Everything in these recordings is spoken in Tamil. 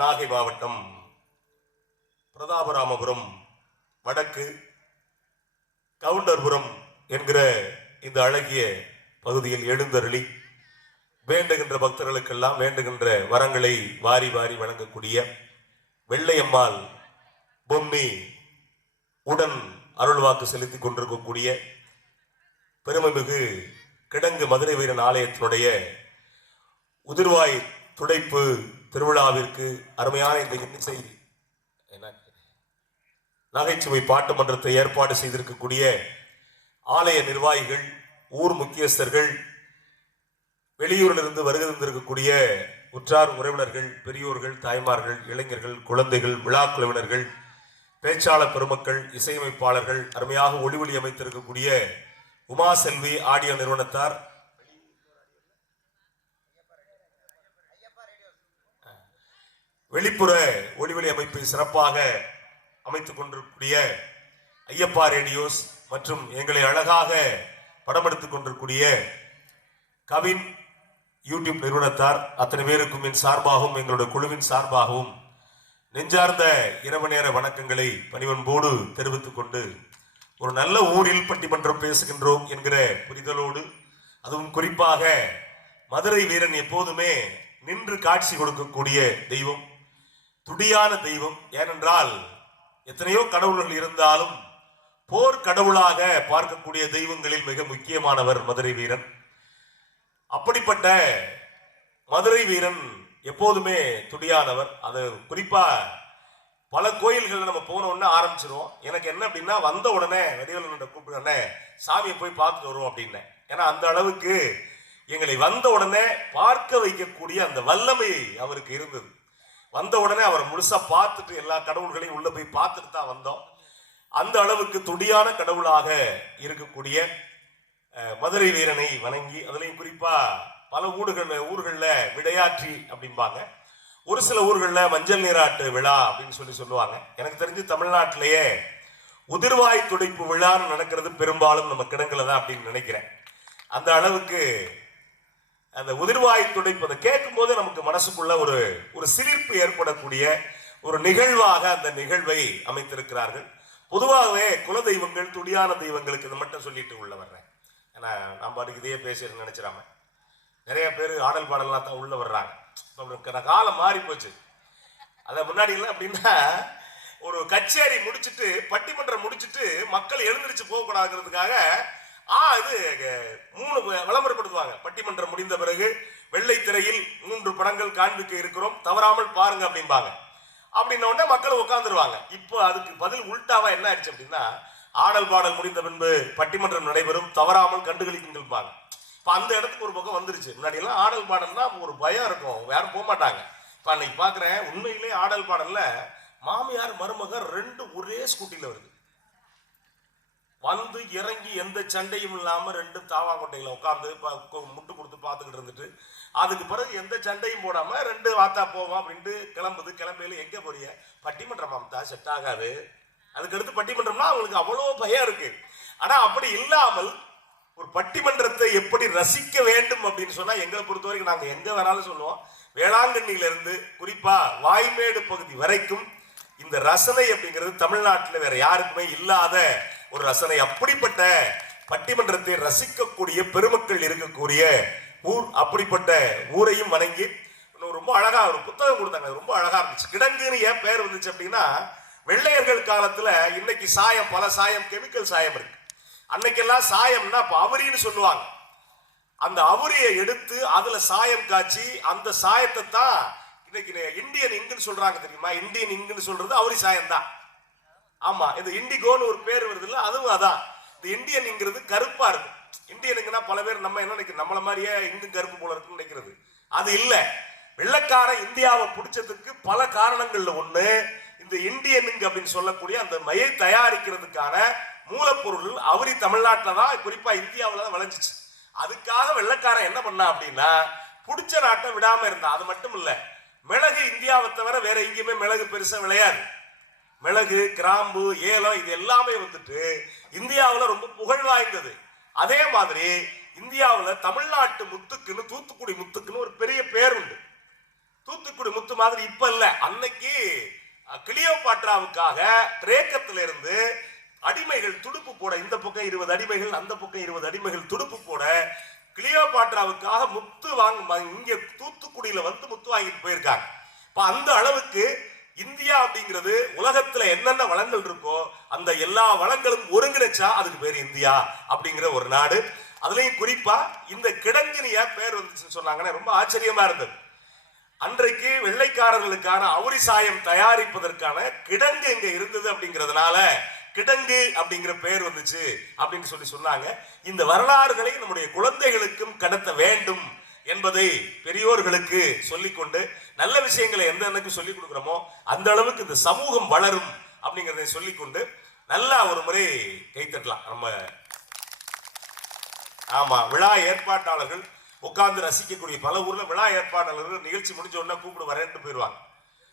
நாகை மாவட்டம் பிரதாபராமபுரம் வடக்கு கவுண்டர்புரம் என்கிற இந்த அழகிய பகுதியில் எழுந்தருளி வேண்டுகின்ற பக்தர்களுக்கெல்லாம் வேண்டுகின்ற வரங்களை வாரி வாரி வழங்கக்கூடிய வெள்ளையம்மாள் பொம்மி உடன் அருள்வாக்கு செலுத்திக் கொண்டிருக்கக்கூடிய பெருமைமிகு கிடங்கு மதுரை வீரன் ஆலயத்தினுடைய உதிர்வாய் துடைப்பு திருவிழாவிற்கு அருமையான இந்த இன்னிசை நகைச்சுவை பாட்டு மன்றத்தை ஏற்பாடு செய்திருக்கக்கூடிய ஆலய நிர்வாகிகள், ஊர் முக்கியஸ்தர்கள், வெளியூரிலிருந்து வருகை தந்திருக்கக்கூடிய உற்றார் உறவினர்கள், பெரியோர்கள், தாய்மார்கள், இளைஞர்கள், குழந்தைகள், விழா குழுவினர்கள், பேச்சாளர் பெருமக்கள், இசையமைப்பாளர்கள், அருமையாக ஒளி அமைத்திருக்கக்கூடிய உமா செல்வி ஆடியோ நிறுவனத்தார், வெளிப்புற ஒளிவெளி அமைப்பை சிறப்பாக அமைத்துக் கொண்டிருக்கக்கூடிய ஐயப்பா ரேடியோஸ் மற்றும் எங்களை அழகாக படம் எடுத்துக் கொண்டிருக்கூடிய கவின் யூடியூப் நிறுவனத்தார் அத்தனை பேருக்கும் என் சார்பாகவும் எங்களுடைய குழுவின் சார்பாகவும் நெஞ்சார்ந்த இரவு நேர வணக்கங்களை பணிவன்போடு தெரிவித்துக் கொண்டு ஒரு நல்ல ஊரில் பட்டிமன்றம் பேசுகின்றோம் என்கிற புரிதலோடு, அதுவும் குறிப்பாக மதுரை வீரன் எப்போதுமே நின்று காட்சி கொடுக்கக்கூடிய தெய்வம், துடியான தெய்வம். ஏனென்றால் எத்தனையோ கடவுள்கள் இருந்தாலும் போர் கடவுளாக பார்க்கக்கூடிய தெய்வங்களில் மிக முக்கியமானவர் மதுரை வீரன். அப்படிப்பட்ட மதுரை வீரன் எப்போதுமே துடியானவர். அது குறிப்பா பல கோயில்கள் நம்ம போன உடனே ஆரம்பிச்சிருவோம். எனக்கு என்ன அப்படின்னா, வந்த உடனே வடிவேலன் கூப்பிட்டு சாமியை போய் பார்த்துட்டு வருவோம் அப்படின்னேன். ஏன்னா அந்த அளவுக்கு எங்களை வந்த உடனே பார்க்க வைக்கக்கூடிய அந்த வல்லமை அவருக்கு இருந்தது. வந்த உடனே அவர் முழுசா பார்த்துட்டு எல்லா கடவுள்களையும் உள்ள போய் பார்த்துட்டு தான் வந்தோம். அந்த அளவுக்கு துடியான கடவுளாக இருக்கக்கூடிய மதுரை வீரனை வணங்கி, அதுலயும் குறிப்பா பல ஊர்களில் விடையாற்றி அப்படிம்பாங்க, ஒரு சில ஊர்களில் மஞ்சள் நீராட்டு விழா அப்படின்னு சொல்லுவாங்க. எனக்கு தெரிஞ்சு தமிழ்நாட்டிலேயே உதிர்வாய் துடைப்பு விழான்னு நடக்கிறது பெரும்பாலும் நம்ம கிடங்குல தான் அப்படின்னு நினைக்கிறேன். அந்த அளவுக்கு அந்த உதிர்வாய் துடைப்பதை கேட்கும் போது நமக்கு மனசுக்குள்ள ஒரு சிலிர்ப்பு ஏற்படக்கூடிய ஒரு நிகழ்வாக அந்த நிகழ்வை அமைத்திருக்கிறார்கள். பொதுவாகவே குல தெய்வங்கள், துடியான தெய்வங்களுக்கு இதை மட்டும் சொல்லிட்டு உள்ள வர்றேன். ஏன்னா நம்ம அதுக்கு இதையே பேசுறேன்னு நினைச்சிடாம நிறைய பேர் ஆடல் பாடலாம் தான் உள்ள வர்றாங்க. காலம் மாறி போச்சு. அதை முன்னாடி இல்லை அப்படின்னா ஒரு கச்சேரி முடிச்சுட்டு பட்டிமன்றம் முடிச்சுட்டு மக்கள் எழுந்திருச்சு போகக்கூடாதுங்கிறதுக்காக இது 3 விளம்பரப்படுத்துவாங்க. பட்டிமன்றம் முடிந்த பிறகு வெள்ளை திரையில் 3 படங்கள் காண்பிக்க இருக்கிறோம், தவறாமல் பாருங்க அப்படிம்பாங்க. அப்படின்ன உடனே மக்கள் உட்காந்துருவாங்க. இப்போ அதுக்கு பதில் உள்டாவா என்ன ஆயிடுச்சு அப்படின்னா, ஆடல் பாடல் முடிந்த பின்பு பட்டிமன்றம் நடைபெறும், தவறாமல் கண்டுகளிக்குங்கள்பாங்க. இப்போ அந்த இடத்துக்கு ஒரு பக்கம் வந்துருச்சு. முன்னாடி எல்லாம் ஆடல் பாடல்னா ஒரு பயம் இருக்கும், யாரும் போக மாட்டாங்க. இப்போ அன்னைக்கு பார்க்குறேன், உண்மையிலே ஆடல் பாடல்ல மாமியார் மருமகர் 2 ஒரே ஸ்கூட்டியில் வருது. வந்து இறங்கி எந்த சண்டையும் இல்லாம 2 தாவாங்கொட்டையில உட்காந்து முட்டு கொடுத்து பார்த்துக்கிட்டு இருந்துட்டு, அதுக்கு பிறகு எந்த சண்டையும் போடாம 2 வாத்தா போவோம் அப்படின்ட்டு கிளம்புது. கிளம்பையில எங்க போறிய? பட்டிமன்றம் அம்தா, செட் ஆகாது. அதுக்கடுத்து பட்டிமன்றம்னா அவங்களுக்கு அவ்வளோ பயம் இருக்கு. ஆனா அப்படி இல்லாமல் ஒரு பட்டிமன்றத்தை எப்படி ரசிக்க வேண்டும் அப்படின்னு சொன்னா, எங்களை பொறுத்த வரைக்கும் நாங்க எங்க வேணாலும் சொல்லுவோம், வேளாங்கண்ணியில இருந்து குறிப்பா வாய்மேடு பகுதி வரைக்கும் இந்த ரசனை அப்படிங்கிறது தமிழ்நாட்டில் வேற யாருக்குமே இல்லாத ஒரு ரசனை. அப்படிப்பட்ட பட்டிமன்றத்தை ரசிக்கக்கூடிய பெருமக்கள் இருக்கக்கூடிய ஊர். அப்படிப்பட்ட ஊரையும் வணங்கி ரொம்ப அழகா ஒரு புத்தகம் கொடுத்தாங்க, ரொம்ப அழகா இருந்துச்சு. கிடங்குன்னு ஏன் பேர் வந்துச்சு அப்படின்னா, வெள்ளையர்கள் காலத்துல இன்னைக்கு சாயம், பல சாயம், கெமிக்கல் சாயம் இருக்கு. அன்னைக்கெல்லாம் சாயம்னா அவரின்னு சொல்லுவாங்க. அந்த அவரியை எடுத்து அதுல சாயம் காய்ச்சி அந்த சாயத்தை தான் இன்னைக்கு இந்தியன் இங்குன்னு சொல்றாங்க. தெரியுமா? இந்தியன் இங்குன்னு சொல்றது அவரி சாயம் தான். ஆமா, இந்த இண்டிகோன்னு ஒரு பேர் வருது இல்ல, அதுவும் அதான். இந்த இந்தியன்ங்கிறது கருப்பா இருக்கு. இந்தியனுக்குன்னா பல பேர் நம்ம என்ன நினைக்கிறோம், நம்மள மாதிரியே இங்கும் கருப்பு போல இருக்குன்னு நினைக்கிறது. அது இல்ல. வெள்ளைக்காரன் இந்தியாவை பிடிச்சதுக்கு பல காரணங்கள்ல ஒண்ணு, இந்த இந்தியனுங்க அப்படின்னு சொல்லக்கூடிய அந்த மையை தயாரிக்கிறதுக்கான மூலப்பொருள் அவரி தமிழ்நாட்டில் தான், குறிப்பா இந்தியாவில் தான் விளைஞ்சிச்சு. அதுக்காக வெள்ளைக்காரன் என்ன பண்ணா அப்படின்னா, பிடிச்ச நாட்டை விடாம இருந்தான். அது மட்டும் இல்ல, மிளகு இந்தியாவை தவிர வேற எங்கேயுமே மிளகு பெருசா விளையாது. மிளகு, கிராம்பு, ஏலம் இது எல்லாமே வந்துட்டு இந்தியாவில் ரொம்ப புகழ் வாய்ந்தது. அதே மாதிரி இந்தியாவில் தமிழ்நாட்டு முத்துக்குன்னு, தூத்துக்குடி முத்துக்குன்னு ஒரு பெரிய பேர் உண்டு. தூத்துக்குடி முத்து மாதிரி இப்ப இல்ல. அன்னைக்கு கிளியோபாட்ராவுக்காக கிரேக்கத்தில இருந்து அடிமைகள் துடுப்பு போட, இந்த பக்கம் 20 அடிமைகள், அந்த பக்கம் 20 அடிமைகள் துடுப்பு போட, கிளியோபாட்ராவுக்காக முத்து வாங்க இங்க தூத்துக்குடியில வந்து முத்து வாங்கிட்டு போயிருக்காங்க. இப்ப அந்த அளவுக்கு இந்தியா அப்படிங்கிறது உலகத்துல என்னென்ன வளங்கள் இருக்கோ அந்த எல்லா வளங்களும் ஒருங்கிணைச்சா அதுக்கு பேர் இந்தியா அப்படிங்கிற ஒரு நாடு. அதுலயும் குறிப்பா இந்த கிடங்குனிய பேர் வந்துச்சுன்னு சொன்னாங்கன்னா ரொம்ப ஆச்சரியமா இருந்தது. அன்றைக்கு வெள்ளைக்காரர்களுக்கான அவுரி சாயம் தயாரிப்பதற்கான கிடங்கு இங்க இருந்தது அப்படிங்கிறதுனால கிடங்கு அப்படிங்கிற பெயர் வந்துச்சு அப்படின்னு சொன்னாங்க. இந்த வரலாறுகளை நம்முடைய குழந்தைகளுக்கும் கடத்த வேண்டும் என்பதை பெரியோர்களுக்கு சொல்லிக்கொண்டு நல்ல விஷயங்களை எந்த அளவுக்கு சொல்லிக் கொடுக்கிறோமோ அந்த அளவுக்கு இந்த சமூகம் வளரும் அப்படிங்கிறதை சொல்லிக்கொண்டு நல்லா ஒரு முறை கைத்தட்டலாம். நம்ம ஆமா, விழா ஏற்பாட்டாளர்கள் உட்கார்ந்து ரசிக்கக்கூடிய பல ஊர்ல விழா ஏற்பாட்டாளர்கள் நிகழ்ச்சி முடிஞ்ச உடனே கூப்பிடு வரேன்னு போயிடுவாங்க.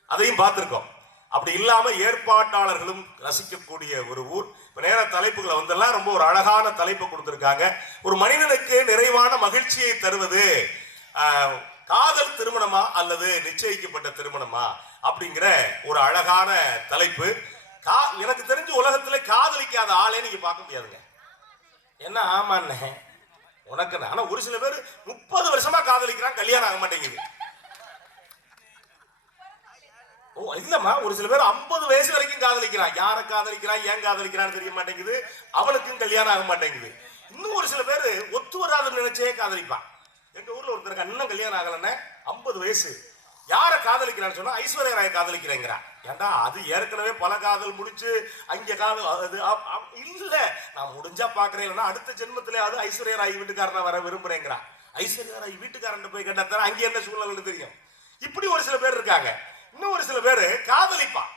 அதையும் பார்த்திருக்கோம். அப்படி இல்லாம ஏற்பாட்டாளர்களும் ரசிக்கக்கூடிய ஒரு ஊர். இப்ப நேர தலைப்புகளை வந்தெல்லாம் ரொம்ப ஒரு அழகான தலைப்பு கொடுத்திருக்காங்க. ஒரு மனிதனுக்கு நிறைவான மகிழ்ச்சியை தருவது காதல் திருமணமா அல்லது நிச்சயிக்கப்பட்ட திருமணமா அப்படிங்கிற ஒரு அழகான தலைப்பு. எனக்கு தெரிஞ்ச உலகத்துல காதலிக்காத ஆளே நீங்க பார்க்க முடியாதுங்க. என்ன ஆமாண்ணே உனக்கு. ஆனா ஒரு சில பேர் 30 வருஷமா காதலிக்கிறான், கல்யாணம் ஆக மாட்டேங்குது. ஓ இல்லம்மா, ஒரு சில பேர் 50 வயசு வரைக்கும் காதலிக்கிறான். யாரை காதலிக்கிறான், ஏன் காதலிக்கிறான்னு தெரிய மாட்டேங்குது, அவனுக்கும் கல்யாணம் ஆக மாட்டேங்குது. இன்னும் ஒரு சில பேர் ஒத்து வராதுன்னு நினைச்சே காதலிப்பான். எங்க ஊர்ல ஒருத்தருக்கு இன்னும் கல்யாணம் ஆகலன்னு 50 வயசு. யாரை காதலிக்கிறான்னு சொன்னா ஐஸ்வர்யா ராய் காதலிக்கிறேங்கிறான். ஏண்டா அது ஏற்கனவே பல காதல் முடிச்சு அங்க காதல் இல்ல, நான் முடிஞ்சா பாக்குறேன், அடுத்த ஜென்மத்திலே அது ஐஸ்வர்யா ராய் வீட்டுக்காரனா வர விரும்புறேங்கிறான். ஐஸ்வர்யா ராய் வீட்டுக்காரன் போய் கேட்டா அங்க என்ன சூழ்நிலை தெரியும். இப்படி ஒரு சில பேர் இருக்காங்க. இன்னும் ஒரு சில பேரு காதலிப்பான்.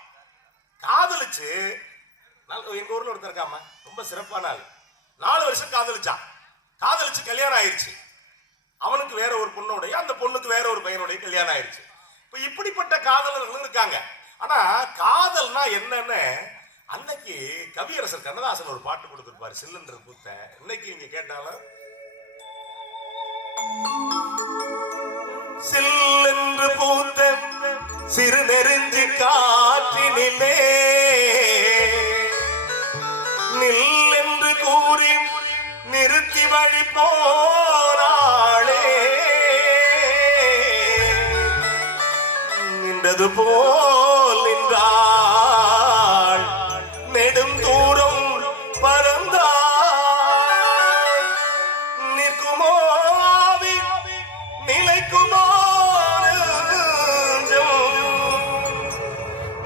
காதலிச்சு எங்க ஊர்ல ஒருத்தர் இருக்காம ரொம்ப சிறப்பான ஆள். 4 வருஷம் காதலிச்சான். காதலிச்சு கல்யாணம் ஆயிடுச்சு. அவனுக்கு வேற ஒரு பொண்ணோடைய, அந்த பொண்ணுக்கு வேற ஒரு பையனுடைய கல்யாணம் ஆயிடுச்சு. இப்ப இப்படிப்பட்ட காதலர்கள் இருக்காங்க. ஆனா காதல்னா என்னன்னு அன்னைக்கு கவியரசர் கண்ணதாசன் ஒரு பாட்டு கொடுத்திருப்பாரு, சில்லென்று பூத்த. இன்னைக்கு நீங்க கேட்டாலும் சில்லென்று பூத்த சிறு நெருஞ்சி காற்றினிலே நில் என்று கூறி நிறுத்தி வழி போராளே நின்றது போல் நின்றாள் நெடும் தூரம் பறந்தாள் நிற்குமோ நிலைக்குமோ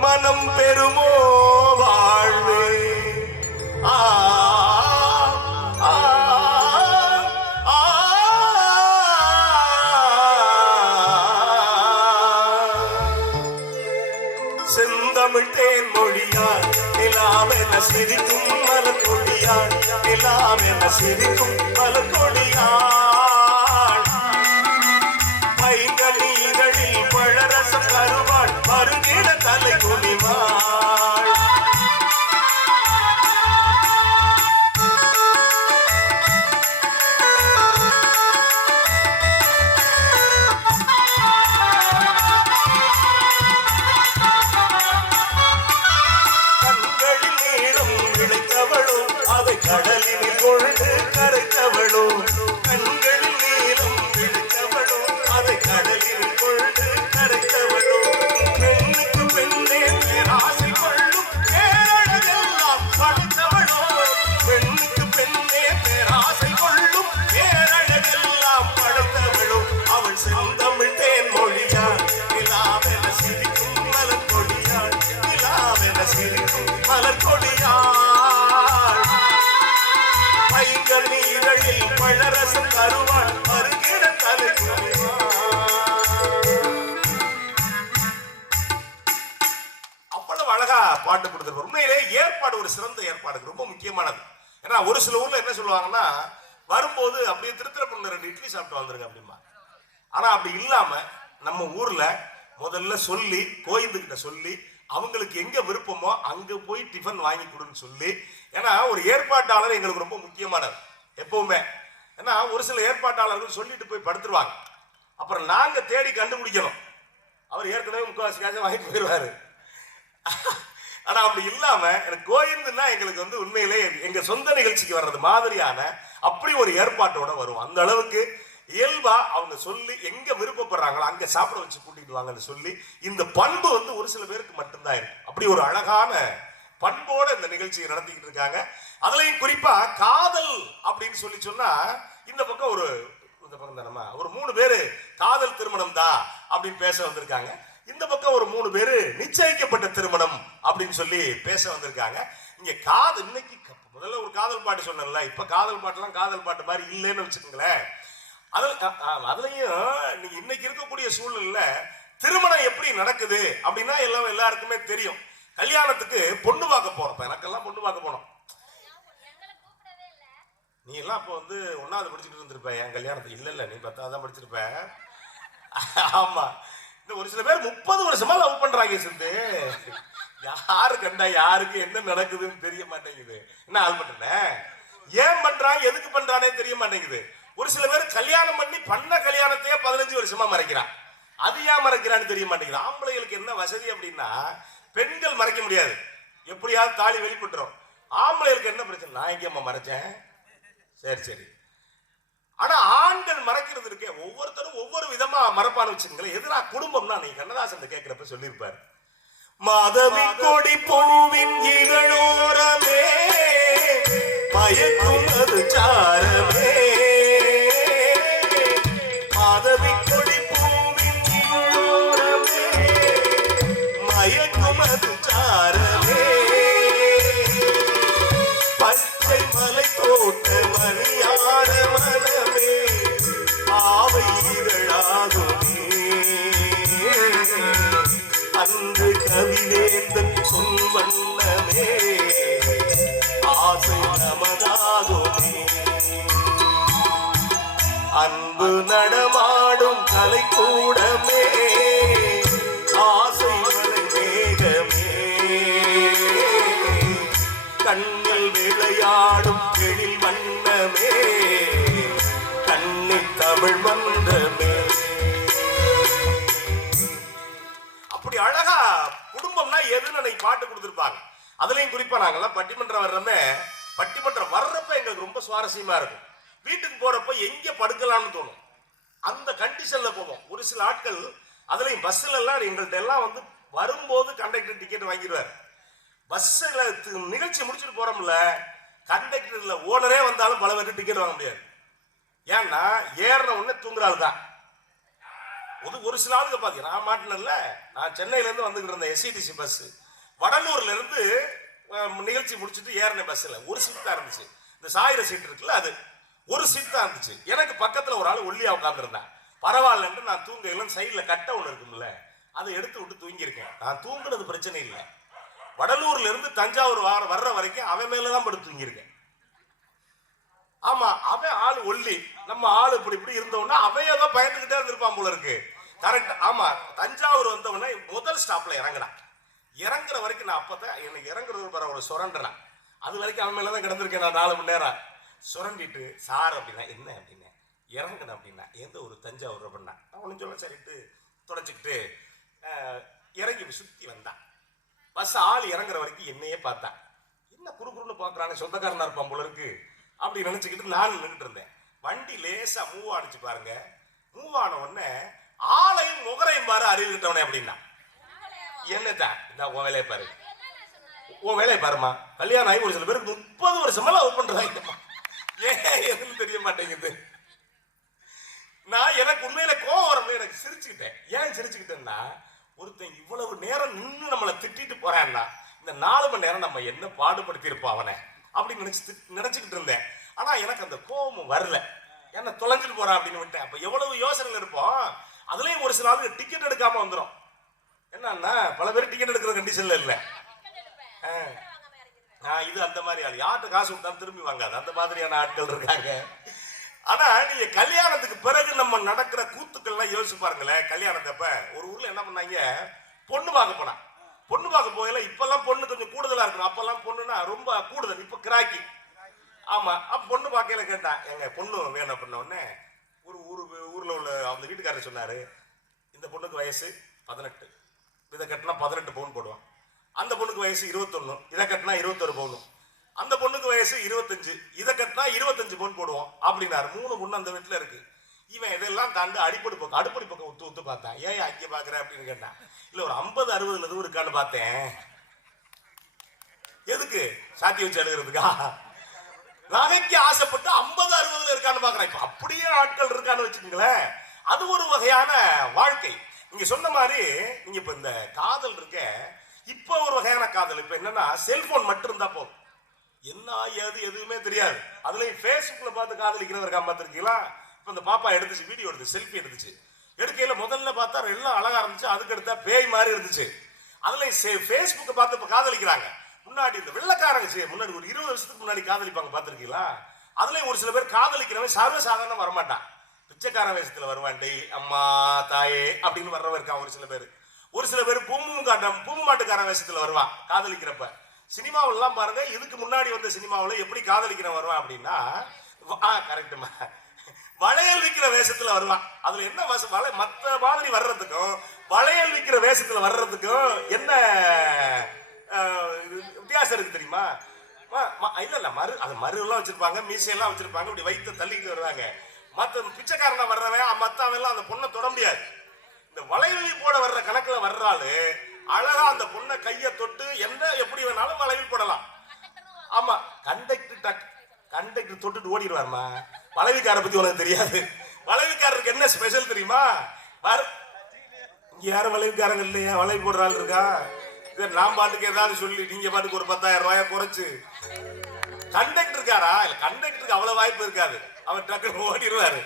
மனம் பெருமோ வாழ்வே. செந்தமிழ் தேன் மொழியாள் நிலாவென சிரிக்கும் மலர் கொடியாள், நிலாவென சிரிக்கும் மலர் கொடியாள். பைங்கனி இதழில் பழரசம் தருவாள், மருங்கிட தலை குனிவாள். கண்களில் நீளம் விளைத்தவளோ அதை கடலில் கொண்டு கரைத்தவளோ. கண்களில் நீளம் விளைத்தவளோ அதை கடலில் கொண்டு கரைத்தவளோ. பெண்ணுக்கு பெண்ணே பேராசை கொள்ளும் பேரழகெல்லாம் படைத்தவளோ. பெண்ணுக்கு பெண்ணே பேராசை கொள்ளும் பேரழகெல்லாம் படைத்தவளோ. அவள் செந்தமிழ் தேன் மொழியாள், நிலாவென சிரிக்கும் மலர் கொடியாள், நிலாவென சிரிக்கும் மலர் கொடியாள். பைங்கனி இதழில் பழரசம் தருவாள், மருகிட தலை குனிவாள். அவ்வளவு அழகா பாட்டு கொடுத்திருப்பார். உண்மையிலே ஏற்பாடு ஒரு சிறந்த ஏற்பாடு, ரொம்ப முக்கியமானது. ஏன்னா ஒரு சில ஊர்ல என்ன சொல்லுவாங்கன்னா, வரும்போது அப்படியே திருத்திரப்பூர்ல 2 இட்லி சாப்பிட்டு வந்துருங்க அப்படிமா. ஆனா அப்படி இல்லாம நம்ம ஊர்ல முதல்ல சொல்லி கோயிந்துகிட்ட சொல்லி அவங்களுக்கு எங்க விருப்பமோ அங்க போய் டிஃபன் வாங்கி கொடுன்னு சொல்லி. ஏன்னா ஒரு ஏற்பாட்டாளர் எங்களுக்கு ரொம்ப முக்கியமானது எப்பவுமே. ஏன்னா ஒரு சில ஏற்பாட்டாளர்கள் சொல்லிட்டு போய் படுத்துருவாங்க, அப்புறம் நாங்க தேடி கண்டுபிடிக்கணும். அவர் ஏற்கனவே முக்கால்வாசி காசை வாங்கிட்டு போயிடுவாரு. ஆனா அப்படி இல்லாம எனக்கு கோயில்னா எங்களுக்கு வந்து உண்மையிலே எங்க சொந்த நிகழ்ச்சிக்கு வர்றது மாதிரியான அப்படி ஒரு ஏற்பாட்டோட வரும். அந்த அளவுக்கு இயல்பா அவங்க சொல்லி எங்க விருப்பப்படுறாங்களோ அங்க சாப்பிட வச்சு கூட்டிட்டு வாங்கன்னு சொல்லி இந்த பண்பு வந்து ஒரு சில பேருக்கு மட்டும்தான் இருக்கு. அப்படி ஒரு அழகான பண்போட இந்த நிகழ்ச்சியை நடத்திக்கிட்டு இருக்காங்க. அதுலயும் குறிப்பா காதல் அப்படின்னு சொல்லி சொன்னா இந்த பக்கம் ஒரு ஒரு 3 பேரு காதல் திருமணம் தான் அப்படின்னு பேச வந்திருக்காங்க. இந்த பக்கம் ஒரு 3 பேரு நிச்சயிக்கப்பட்ட திருமணம் அப்படின்னு சொல்லி பேச வந்திருக்காங்க. இங்க இன்னைக்கு முதல்ல ஒரு காதல் பாட்டு சொன்னேன்ல, இப்ப காதல் பாட்டுலாம் காதல் பாட்டு மாதிரி இல்லைன்னு வச்சுக்கோங்களேன். அதுலயும் நீங்க இன்னைக்கு இருக்கக்கூடிய சூழ்நிலையில திருமணம் எப்படி நடக்குது அப்படின்னா எல்லாருக்குமே தெரியும். கல்யாணத்துக்கு பொண்ணு பார்க்க போறோம். எனக்கெல்லாம் பொண்ணு பார்க்க போனோம். நீ எல்லாம் அப்போ வந்து 1வது படிச்சுட்டு இருந்திருப்ப. என் கல்யாணத்துக்கு இல்ல நீ 10வது தான் படிச்சிருப்ப. ஆமா, இந்த ஒரு சில பேர் 30 வருஷமா லவ் பண்றாங்க. சிந்து யாரு கண்டா யாருக்கு என்ன நடக்குதுன்னு தெரிய மாட்டேங்குது. என்ன ஆள் பண்ற, ஏன் பண்றான், எதுக்கு பண்றானே தெரிய மாட்டேங்குது. ஒரு சில பேர் கல்யாணம் பண்ண கல்யாணத்தையே 15 வருஷமா மறைக்கிறான். அது ஏன் மறைக்கிறான்னு தெரிய மாட்டேங்குது. ஆம்பளைகளுக்கு என்ன வசதி அப்படின்னா பெண்கள் மறைக்க முடியாது, எப்படியாவது தாலி வெளிப்பட்டுரும். ஆம்பளைகளுக்கு என்ன பிரச்சனை, நான் எங்கேம்மா மறைச்சேன், சரி. ஆனா ஆண்கள் மறைக்கிறது இருக்கே, ஒவ்வொருத்தரும் ஒவ்வொரு விதமா மறைப்பான்னு வச்சுக்கோங்களேன். எதிரா குடும்பம்னா நீ கண்ணதாசன் கேட்கிறப்ப சொல்லியிருப்பாரு, மாதவி கொடி பூவின் இதழோரமே மயக்கும் அது சாரமே, மாதவி கொடி பூவின் இதழோரமே மயக்கும் அது சாரமே, பச்சை மலை தோட்ட மணியான மனமே ஆவை இதழாகுமே, அன்று கவிதேந்தன் சொல் வண்ணமே ஆசை நமதாகுமே, அன்பு நடமாடும் கலை கூடமே ஆசை மலை மேகமே, கண்ணில் விளையாடும் எழில் வண்ணமே கண்ணி தமிழ் மன்றமே. அப்படி அழகா குடும்பம்னா எதுன்னு பாட்டு கொடுத்துருப்பாங்க. அதுலயும் குறிப்பா நாங்கெல்லாம் பட்டிமன்றம் வர்றப்ப எங்களுக்கு ரொம்ப சுவாரஸ்யமா இருக்கும். வீட்டுக்கு போறப்ப எங்க படுக்கலாம்னு தோணும், அந்த கண்டிஷன்ல போவோம். ஒரு சில ஆட்கள் அதுலயும் பஸ்ல எல்லாம் எங்கள்கிட்ட எல்லாம் வந்து வரும்போது கண்டக்டர் டிக்கெட் வாங்கிடுவார். பஸ்ல நிகழ்ச்சி முடிச்சுட்டு போறோம்ல, கண்டக்டர்ல ஓனரே வந்தாலும் பல பேருக்கு டிக்கெட் வாங்க முடியாது. ஏன்னா ஏறின உடனே தூங்குறாள் தான். ஒரு சில ஆளுங்க பாத்தீங்க, நான் மாட்டினல, நான் சென்னையில இருந்து வந்துகிட்டு இருந்தேன் எஸ்சிடிசி பஸ், வடலூர்ல இருந்து நிகழ்ச்சி முடிச்சுட்டு ஏறின பஸ்ல ஒரு சீட் தான் இருந்துச்சு. இந்த சாயிர சீட் இருக்குல்ல, அது ஒரு சீட் தான் இருந்துச்சு. எனக்கு பக்கத்துல ஒரு ஆள் ஒல்லியா உட்காந்துருந்தேன். பரவாயில்லன்ட்டு நான் தூங்கலாம், சைட்ல கட்டை ஒண்ணு இருக்கும்ல, அதை எடுத்து விட்டு தூங்கியிருக்கேன். நான் தூங்குனது பிரச்சனை இல்லை. வடலூர்ல இருந்து தஞ்சாவூர் வர்ற வரைக்கும் அவன் மேலதான் படுத்து தூங்கியிருக்கேன். ஆமா, அவன் ஆள் ஒல்லி, நம்ம ஆள் இப்படி இருந்தோம்னா அவன் ஏதோ பயந்துகிட்டே இருந்திருப்பான் போல இருக்கு. கரெக்ட். ஆமா, தஞ்சாவூர் வந்தவொடனே முதல் ஸ்டாப்ல இறங்குற வரைக்கும் நான் அப்பதான் எனக்கு இறங்குறது பரவாயில்ல சுரண்டுறான். அது வரைக்கும் அவன் மேலதான் கிடந்திருக்கேன் நான் 4 மணி நேரம். சுரண்டிட்டு சார் அப்படின்னா என்ன அப்படின்னு இறங்குன அப்படின்னா எந்த ஒரு தஞ்சாவூர் அப்படின்னா அவனு சொல்ல சரிட்டு தொடச்சிக்கிட்டு இறங்கி சுத்தி வந்தான். பஸ் ஆள் இறங்குற வரைக்கும் என்னையே பார்த்தான். என்ன குறுகுறுன்னு பாக்குறானே, சொந்தக்காரனா இருப்பான் போல இருக்கு அப்படி நினைச்சுக்கிட்டு நான் நின்றுட்டு இருந்தேன். வண்டி லேசா மூவ் ஆனிச்சு பாருங்க. மூவ் ஆன உடனே ஆளையும் முகரையும் பாரு அறிவிக்கிட்டவனே அப்படின்னா, என்னதான் உன் வேலையை பாரு, உன் வேலையை பாருமா. கல்யாணம் ஆகி ஒரு சில பேருக்கு 30 வருஷமா லவ் பண்றாங்கம்மா, ஏன் எதுன்னு தெரிய மாட்டேங்குது. நான் எனக்கு உண்மையில கோவம் வரல, எனக்கு சிரிச்சுக்கிட்டேன். ஏன் சிரிச்சுக்கிட்டேன்னா, ஒருத்தன் இவ்வளவு நேரம் நின்று நம்மளை திட்டிட்டு போறான்னா இந்த 4 மணி நேரம் நம்ம என்ன பாடுபடுத்தி இருப்போம் அவனை அப்படின்னு நினைச்சுக்கிட்டு இருந்தேன். ஆனா எனக்கு அந்த கோபமும் வரல, என்ன தொலைஞ்சிட்டு போறான் அப்படின்னு விட்டேன். அப்ப எவ்வளவு யோசனைகள் இருப்போம். அதுலயும் ஒரு சில ஆளுங்க டிக்கெட் எடுக்காம வந்துடும். என்னன்னா பல பேர் டிக்கெட் எடுக்கிற கண்டிஷன்ல இல்ல. இது அந்த மாதிரி ஆள், யார்கிட்ட காசு விட்டாலும் திரும்பி வாங்காது, அந்த மாதிரியான ஆட்கள் இருக்காங்க. ஆனா நீங்க கல்யாணத்துக்கு பிறகு நம்ம நடக்கிற கூத்துக்கள்லாம் யோசிச்சு பாருங்களேன். கல்யாணத்தப்ப ஒரு ஊர்ல என்ன பண்ணாங்க, பொண்ணு பார்க்க போனா. பொண்ணு பார்க்க போகல, இப்பெல்லாம் பொண்ணு கொஞ்சம் கூடுதலா இருக்கணும். அப்பெல்லாம் பொண்ணுன்னா ரொம்ப கூடுதல், இப்ப கிராக்கி. ஆமா, அப்ப பொண்ணு பார்க்கல கேட்டான், எங்க பொண்ணு வேணும் பண்ண உடனே ஊர்ல உள்ள அந்த வீட்டுக்காரர் சொன்னாரு, இந்த பொண்ணுக்கு வயசு 18. இதை கட்டினா 18 பவுன் போடுவான். அந்த பொண்ணுக்கு வயசு 21, இதை கட்டினா 21 பவுன். அந்த பொண்ணுக்கு வயசு 25, இதை கட்டினா 25 பவுன் போடுவோம் அப்படின்னாரு. 3 பொண்ணு அந்த வீட்டுல இருக்கு. இவன் இதெல்லாம் தாண்டு அடுப்படி பக்கம் உத்து பார்த்தான். ஏன் அங்கே பாக்குற அப்படின்னு கேட்டான். இல்ல ஒரு 50-60 எதுவும் இருக்கான்னு பார்த்தேன். எதுக்கு? சாத்தி வச்சு எழுதுறதுக்கா? நகைக்கு ஆசைப்பட்டு 50-60 இருக்கான்னு பாக்குறேன். இப்ப அப்படியே ஆட்கள் இருக்கான்னு வச்சுக்கோங்களேன். அது ஒரு வகையான வாழ்க்கை. நீங்க சொன்ன மாதிரி நீங்க இப்ப இந்த காதல் இருக்க, இப்ப ஒரு வகையான காதல். இப்ப என்னன்னா செல்போன் மட்டும் இருந்தா போதும், என்ன ஏது எதுவுமே தெரியாது. அதுலயும் பேஸ்புக்ல பார்த்து காதலிக்கிறவர் பார்த்துருக்கீங்களா? இப்ப இந்த பாப்பா எடுத்துச்சு, வீடியோ எடுத்து, செல்ஃபி எடுத்துச்சு. எடுக்கையில முதல்ல பார்த்தா எல்லாம் அழகா இருந்துச்சு, அதுக்கு எடுத்தா பேய் மாதிரி இருந்துச்சு. அதுலயும் பேஸ்புக்கை பார்த்து இப்ப காதலிக்கிறாங்க. முன்னாடி இந்த வெள்ளக்காரங்க முன்னாடி ஒரு 20 வருஷத்துக்கு முன்னாடி காதலிப்பாங்க, பார்த்துருக்கீங்களா? அதுலயும் ஒரு சில பேர் காதலிக்கிறவன் சர்வசாதாரணம் வரமாட்டான், பிச்சைக்கார வேஷத்துல வருவான். டெய்லி அம்மா தாயே அப்படின்னு வர்றவன் இருக்கான் ஒரு சில பேர். ஒரு சில பேர் பூம்பு மாட்டுக்கார வேஷத்துல வருவான் காதலிக்கிறப்ப. சினிமாவெல்லாம் பாருங்க, இதுக்கு முன்னாடி வந்த சினிமாவில் எப்படி காதலிக்கிறவன் வருவான் அப்படின்னா, கரெக்டுமா, வளையல் விற்கிற வேஷத்துல வருவான். அதுல என்ன மற்ற மாதிரி வர்றதுக்கும் வளையல் விற்கிற வேஷத்துல வர்றதுக்கும் என்ன வித்தியாசம் இருக்கு தெரியுமா? இல்ல மறு எல்லாம் வச்சிருப்பாங்க, மீசையெல்லாம் வச்சிருப்பாங்க, இப்படி வைத்து தள்ளிட்டு வருவாங்க. மற்ற பிச்சைக்காரனா வர்றவன் மத்தவெல்லாம் அந்த பொண்ணை தொட முடியாது. இந்த வளையல் போட வர்ற கணக்குல வர்றாளு அழகா அந்த பொண்ணை கையை தொட்டு எப்படி வேணாலும் வளையல் போடலாம். ஆமா, கண்டக்டர் தொட்டுட்டு ஓடிடுவாருமா. வளைவிக்கார பத்தி உனக்கு தெரியாது. வளைவிக்காரருக்கு என்ன ஸ்பெஷல் தெரியுமா? இங்க யாரும் வளைவிக்காரங்க இல்லையா? வளைவு போடுற ஆள் இருக்கா? நான் பாட்டுக்கு ஏதாவது சொல்லி நீங்க பாட்டுக்கு ஒரு 10,000 ரூபாய குறைச்சு கண்டக்டர் இருக்காரா? இல்ல, கண்டக்டருக்கு அவ்வளவு வாய்ப்பு இருக்காது, அவர் டக்குன்னு ஓடிடுவாரு.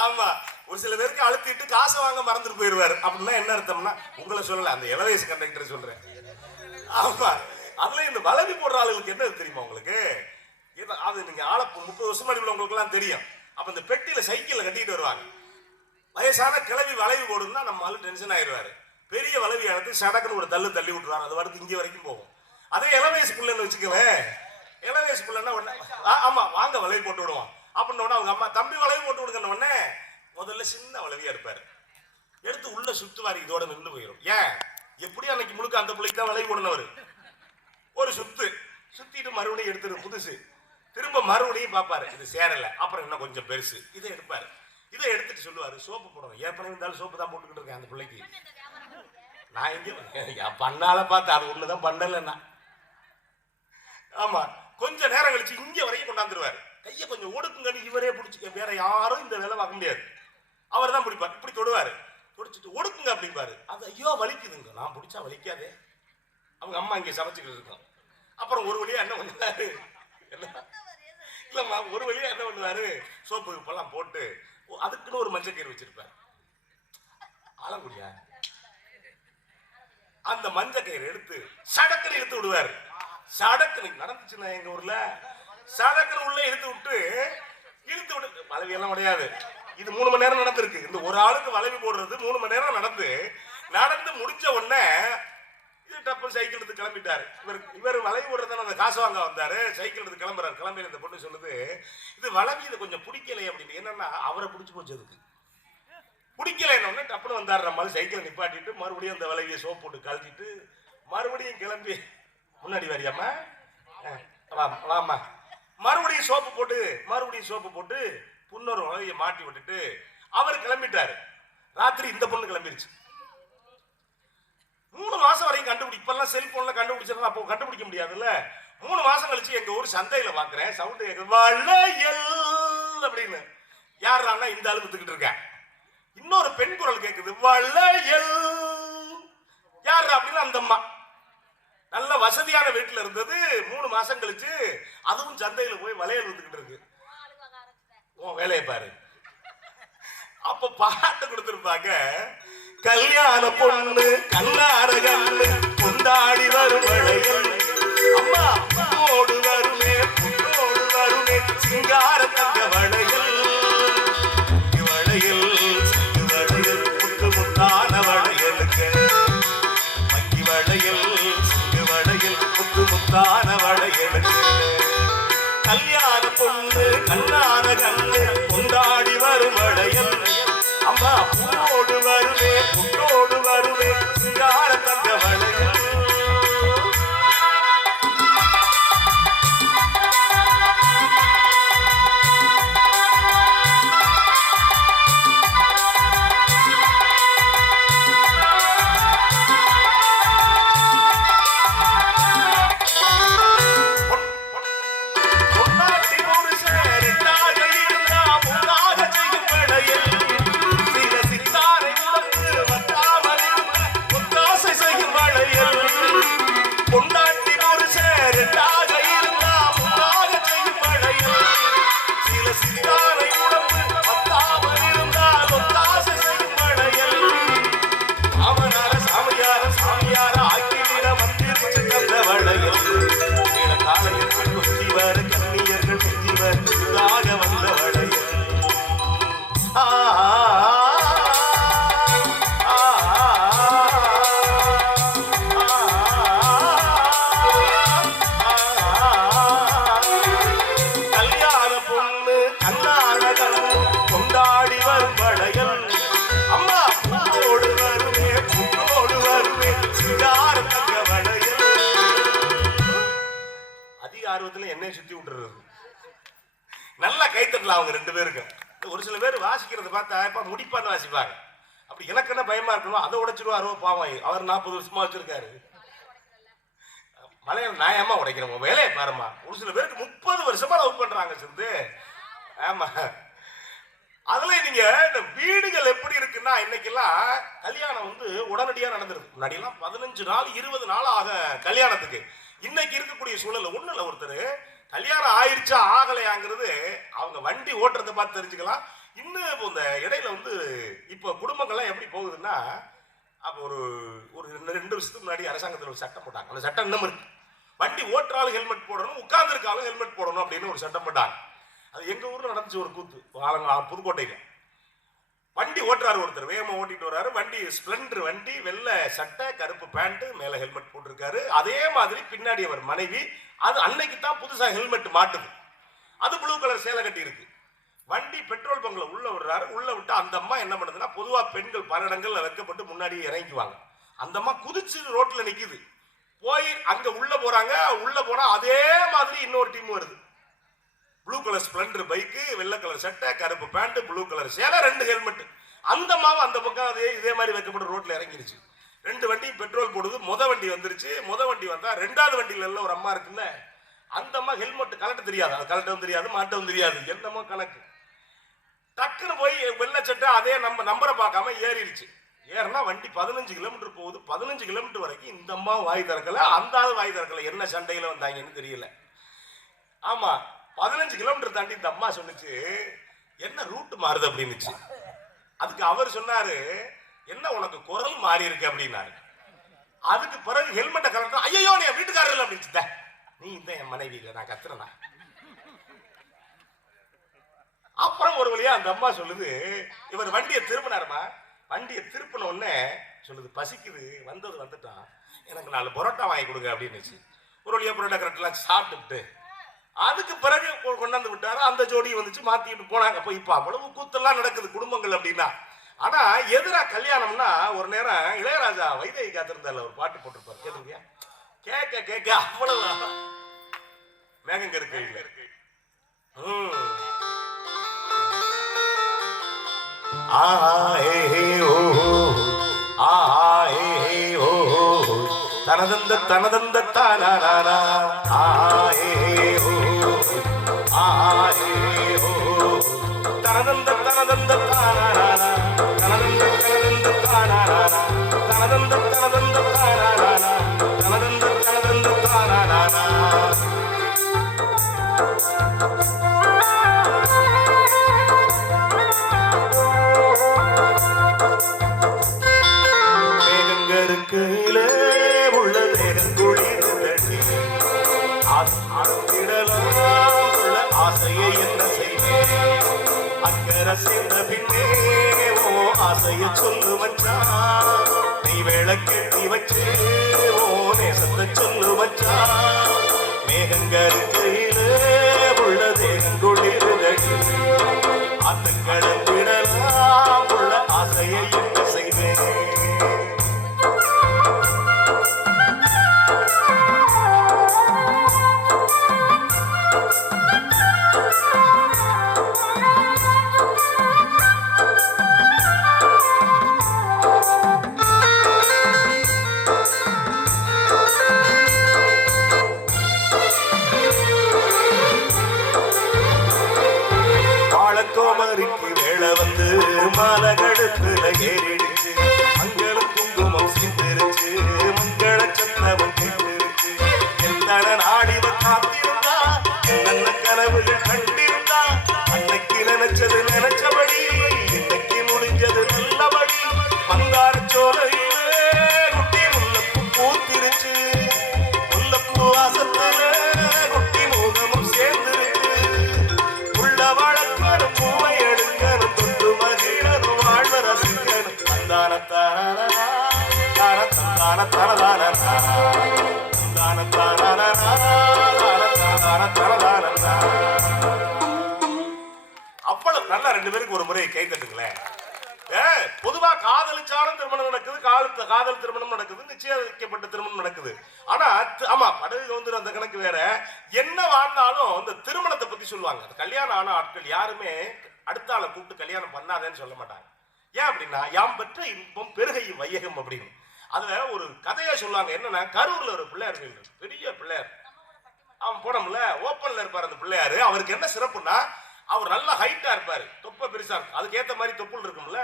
ஆமா, ஒரு சில பேருக்கு அழுத்திட்டு காசை வாங்க மறந்துட்டு போயிடுவாரு. அப்படின்னா என்ன அர்த்தம்னா, உங்களை சொல்லல, அந்த இளவயசு கண்டக்டர் சொல்றேன். ஆமா, அதுல இந்த வளைவி போடுற ஆளுகளுக்கு என்ன தெரியுமா உங்களுக்கு? அது நீங்க 30 வருஷம் முன்னாடி உங்களுக்கு எல்லாம் தெரியும். அப்ப இந்த பெட்டியில சைக்கிள்ல கட்டிட்டு வருவாங்க. வயசான கிளவி வளைவி போடுன்னா நம்ம ஆளு டென்ஷன் ஆயிடுவாரு. பெரிய வளைவி எடுத்து சடக்குன்னு ஒரு தள்ளி விட்டுருவாங்க. அது வரது இங்க வரைக்கும் போகும். அதே இளவயசு பிள்ளைன்னு வச்சுக்கவேன், இளவயசு பிள்ளைன்னா உடனே ஆமா வாங்க வளைவி போட்டு விடுவான். அப்படின்னு அவங்க அம்மா தம்பி வளைவி போட்டு விடுங்க உடனே முதல்ல சின்ன வளைவியா இருப்பாரு, எடுத்து உள்ள சுத்துவாரு, இதோட நின்று போயிடும். ஏன்? எப்படி அன்னைக்கு முழுக்க அந்த பிள்ளைக்கு தான் வளைவி போடனவர். ஒரு சுத்திட்டு மறுபடியும் எடுத்துரு புதுசு, திரும்ப மறுபடியும் பார்ப்பாரு, இது சேரல, அப்புறம் இன்னும் கொஞ்சம் பெருசு, இதை எடுப்பாரு. இதை எடுத்துட்டு சொல்லுவாரு சோப்பு போடணும். ஏற்கனவே இருந்தாலும் சோப்பு தான் போட்டுக்கிட்டு இருக்கேன் அந்த பிள்ளைக்கு. நான் எங்க பண்ணால பார்த்து அது ஒண்ணுதான் பண்ணலன்னா. ஆமா, கொஞ்ச நேரம் கழிச்சு இங்க வரைக்கும் கொண்டாந்துருவாரு. கையை கொஞ்சம் ஒடுக்குங்கன்னு இவரே பிடிச்சி, வேற யாரும் இந்த வேலை பார்க்க முடியாது, அவர் தான் பிடிப்பார். இப்படி தொடுவாரு, தொடிச்சிட்டு ஒடுக்குங்க அப்படிப்பாரு. அது ஐயோ வலிக்குதுங்க. நான் பிடிச்சா வலிக்காதே. அவங்க அம்மா இங்க சமைச்சுக்கிட்டு இருக்கோம். அப்புறம் ஒரு வழியா என்ன பண்ணுவாரு, இல்லம்மா ஒரு வழியா என்ன பண்ணுவாரு, சோப்பு இப்பெல்லாம் போட்டு அதுக்குன்னு ஒரு மஞ்சள் கயிறு வச்சிருப்பாரு. ஆலங்குடியா? அந்த மஞ்சள் கயிறு எடுத்து சடக்குன்னு இழுத்து விடுவாரு. சடக்குன்னு நடந்துச்சுன்னா எங்க ஊர்ல சடக்குன்னு உள்ள இழுத்து விட்டு வளைவி எல்லாம் கிடையாது. இது 3 மணி நேரம் நடந்திருக்கு. இந்த ஒரு ஆளுக்கு வளைவி போடுறது 3 மணி நேரம் நடந்து முடிஞ்ச உடனே இது டப்பு சைக்கிள் எடுத்து கிளம்பிட்டாரு. இவர் வளைவி போடுறதான அந்த காசு வாங்க வந்தாரு. சைக்கிள் எடுத்து கிளம்புறாரு. கிளம்பி இந்த பொண்ணு சொல்லுது, இது வளைவி இது கொஞ்சம் பிடிக்கலை அப்படின்னு. என்னன்னா அவரை பிடிச்சி போச்சு, அதுக்கு பிடிக்கலைன்னு டப்புன்னு வந்தாரு. நம்மளால சைக்கிளை நிப்பாட்டிட்டு மறுபடியும் அந்த வளைவியை சோப்பு போட்டு கழட்டிட்டு மறுபடியும் கிளம்பி முன்னாடி வரியாமா வாமா, மறுபடியும் சோப்பு போட்டு புன்னொரு வளைவியை மாட்டி விட்டுட்டு அவர் கிளம்பிட்டாரு. ராத்திரி இந்த பொண்ணு கிளம்பிருச்சு. 3 மாசம் வரைக்கும் கண்டுபிடி, இப்பெல்லாம் செல்போன்ல கண்டுபிடிச்சிடலாம், அப்போ கண்டுபிடிக்க முடியாதுல்ல. 3 மாசம் கழிச்சு எங்க ஊர் சந்தையில பாக்குறேன், சவுண்ட் கேக்குது, வளையல் அப்படின்னு. யாருன்னா இந்த அழுத்துக்கிட்டு இருக்கேன். இன்னொரு பெண் குரல் கேக்குது, வளையல். யாரு அப்படின்னு அந்த அம்மா. நல்ல வசதியான வீட்டுல இருந்தது. 3 மாசம் கழிச்சு அதுவும் சந்தையில போய் வளையல் வித்துக்கிட்டு இருக்கு. உன் வேலையை பாரு. அப்ப பாட்டு கொடுத்திருப்பாங்க, கல்யாண பொண்ணு கண்ணார கண்ணு கொண்டாடி வரும் வளையல், அம்மா பொண்ணோடு வருமே பொண்ணோடு வருமே சிங்கார தங்க வளையல், வளையல் வளையல் முத்து முத்தான வளையலுக்கு மங்கி வளையல் வளையல் முத்து முத்தான வளையலுக்கு, கல்யாண பொண்ணு கண்ணார கண்ணு கொண்டாடி வரும் வளையல், அம்மா பூவோடு வருவே புட்டோடு என்னையும் சுத்தி விட்டுறது. நல்லா கைத்தட்டலாம் அவங்க ரெண்டு பேருக்கு. ஒரு சில பேர் வாசிக்கிறத பார்த்தா இப்ப முடிப்பான்னு வாசிப்பாங்க. அப்படி எனக்கு என்ன பயமா இருக்கணும், அதை உடைச்சிருவாரோ பாவம், அவர் 40 வருஷமா வச்சிருக்காரு. மலையாளம் நியாயமா உடைக்கிறவங்க வேலையை பாருமா. ஒரு சில பேருக்கு 30 வருஷமா லவ் பண்றாங்க சிந்து. ஆமா, அதுல நீங்க இந்த வீடுகள் எப்படி இருக்குன்னா, இன்னைக்கெல்லாம் கல்யாணம் வந்து உடனடியா நடந்துருது. முன்னாடி எல்லாம் 15 நாள் 20 நாள் ஆக கல்யாணத்துக்கு. இன்னைக்கு இருக்கக்கூடிய சூழல் ஒண்ணு இல்ல, ஒருத்தர் கல்யாணம் ஆயிடுச்சா ஆகலையாங்கிறது அவங்க வண்டி ஓட்டுறதை பார்த்து தெரிஞ்சுக்கலாம். இன்னும் இப்போ இந்த இடையில வந்து இப்போ குடும்பங்கள்லாம் எப்படி போகுதுன்னா, அப்போ ஒரு 2 வருஷத்துக்கு முன்னாடி அரசாங்கத்தில் ஒரு சட்டம் போட்டாங்க. அந்த சட்டம் இன்னும் இருக்கு. வண்டி ஓட்டுறாலும் ஹெல்மெட் போடணும், உட்கார்ந்து இருக்காலும் ஹெல்மெட் போடணும் அப்படின்னு ஒரு சட்டம் போட்டாங்க. அது எங்க ஊர்ல நடந்துச்சு ஒரு கூத்து, புதுக்கோட்டையில. வண்டி ஓட்டுறாரு ஒருத்தர், வேகமா ஓட்டிட்டு வர்றாரு. வண்டி ஸ்பிளெண்டர் வண்டி, வெள்ளை சட்டை கருப்பு பேண்ட், மேல ஹெல்மெட் போட்டிருக்காரு. அதே மாதிரி பின்னாடி அவர் மனைவி, அது அன்னைக்கு தான் புதுசா ஹெல்மெட் மாட்டுது. அது ப்ளூ கலர் சேலை கட்டி இருக்கு. வண்டி பெட்ரோல் பங்க்ல உள்ள விடுறாரு. உள்ள விட்டு அந்த அம்மா என்ன பண்ணுதுன்னா, பொதுவா பெண்கள் பல இடங்கள்ல வைக்கப்பட்டு முன்னாடி இறங்கிக்குவாங்க. அந்த அம்மா குதிச்சு ரோட்ல நிக்குது. போய் அங்க உள்ள போறாங்க. உள்ள போனா அதே மாதிரி இன்னொரு டீம் வருது. ப்ளூ கலர் ஸ்பிளெண்டர் பைக்கு, வெள்ளை கலர் சட்டை கருப்பு பேண்ட், ப்ளூ கலர் சேலை, 2 ஹெல்மெட். அந்த அம்மாவும் அந்த பக்கம் இதே மாதிரி வைக்கப்பட்டு ரோட்ல இறங்கிருச்சு. 2 வண்டியும் பெட்ரோல் போடுது. முத வண்டி வந்துருச்சு. முத வண்டி வந்தா 2வது வண்டியில எல்லாம் ஒரு அம்மா இருக்குல்ல, அந்த அம்மா ஹெல்மெட் கலட்ட தெரியாது. அது கலட்டவும் தெரியாது, மாட்டவும் தெரியாது, என்னமோ கணக்கு. டக்குன்னு போய் வெள்ளை சட்டை அதே நம்பரை பார்க்காம ஏறிடுச்சு. ஏன்னா வண்டி 15 கிலோமீட்டர் போகுது. 15 கிலோமீட்டர் வரைக்கும் இந்த அம்மா வாய் திறக்கல, அந்த வாய் திறக்கல. என்ன சண்டையில வந்தாங்கன்னு தெரியல. ஆமா, 15 கிலோமீட்டர் தாண்டி இந்த அம்மா சொன்னிச்சு, என்ன ரூட் மாறுது அப்படின்னுச்சு. அதுக்கு அவர் சொன்னாரு, என்ன உனக்கு குரல் மாறி இருக்கு அப்படின்னாரு. அதுக்கு பிறகு ஹெல்மெட்டை கலட்டா, ஐயோ நீ வீட்டுக்காரர் இல்லை அப்படின்னு. நீ இந்த என் மனைவி இல்லை, நான் கத்துறேன். அப்புறம் ஒரு வழியா அந்த அம்மா சொல்லுது, இவர் வண்டியை திரும்பினாருமா. வண்டியை திருப்பின உடனே சொல்லுது, பசிக்குது, வந்துட்டான், எனக்கு 4 பரோட்டா வாங்கி கொடுங்க அப்படின்னுச்சு. ஒரு வழியா பரோட்டா கரெக்டெல்லாம் சாப்பிட்டுட்டு அதுக்கு பிறகு கொண்டாந்து விட்டாரு. அந்த ஜோடி வந்துச்சு, மாத்திட்டு போனாங்க. இப்ப அவ்வளவு கூத்தெல்லாம் நடக்குது குடும்பங்கள் அப்படின்னா. ஆனா எதிரா கல்யாணம்னா, ஒரு நேரம் இளையராஜா வைதேகி காத்திருந்தால ஒரு பாட்டு போட்டிருப்பாரு, கேட்டுருக்கியா? கேட்க கேட்க அவ்வளவு மேகங்க இருக்கு. தனதந்த தனதந்த தானா தனதந்த தனதந்த தானா தனதந்த தனதந்த தானா தனதந்த தனதந்த தானா தனதந்த தனதந்த தானா. மேகங்கருக்குல உள்ள மேகங்குளிர் தட்டி உள்ள ஆசையை என்ன செய்வேன், அக்கறை சேர்ந்த பின்னே ஓ ஆசையை சொல்லு மச்சான், நீ வேளை கெட்டி வச்சு ஓ நேசத்தை சொல்லு மச்சான். மேகங்கருக்கையில உள்ள தேகங்குளிர் தட்டி கடந்திடலாம் உள்ள ஆசையை என்ன செய்வேன். கோமரிக்கு வேளை வந்து மாலகடுப்புல ஏறிடுச்சு, மங்களம் குங்குமம் சிந்திருச்சு, மங்கள சத்தவன் கேட்டிருச்சு. எந்தன நாடிவ காத்திருந்தா, என்னென்ன கனவுகள் கண்டிருந்தா, அன்னைக்கு நினைச்சது நினைச்சபடி, இன்னைக்கு முடிஞ்சது நல்லபடி. மந்தார சோலையிலே குட்டி முல்லப்பூ பூத்திருச்சு, முல்லப்பூ வாசத்துல குட்டி மோகமும் சேர்ந்திருக்கு. உள்ள வழக்கணும் பூவை எடுக்கணும், தொட்டு மகிழனும் வாழ்வ ரசிக்கணும். தந்தான தான தான தந்தான தனதான தந்தான தான அவ்வளவு நல்லா. 2 பேருக்கு ஒரு முறை கை தட்டுங்களேன். பொதுவா காதலிச்சாலும் திருமணம் நடக்குது, காதல் திருமணம் நடக்குது, நிச்சயிக்கப்பட்ட திருமணம் நடக்குது. ஆனா ஆமா படகு கவுந்துரும் அந்த கணக்கு வேற. என்ன வாழ்ந்தாலும் இந்த திருமணத்தை பத்தி சொல்லுவாங்க. கல்யாணம் ஆன ஆட்கள் யாருமே அடுத்த ஆளை கூப்பிட்டு கல்யாணம் பண்ணாதேன்னு சொல்ல மாட்டாங்க. ஏன் அப்படின்னா யாம் பெற்ற இன்பம் பெருகையும் வையகம் அப்படின்னு. அதுல ஒரு கதையா சொல்லுவாங்க. என்னன்னா கரூர்ல ஒரு பிள்ளையார் கோயில், பெரிய பிள்ளையார், அவன் போனோம்ல ஓப்பன்ல இருப்பார் அந்த பிள்ளையாரு. அவருக்கு என்ன சிறப்புன்னா அவர் நல்ல ஹைட்டா இருப்பாரு, தொப்பை பெருசா இருக்கும், அதுக்கு ஏத்த மாதிரி தொப்புள் இருக்கும்ல.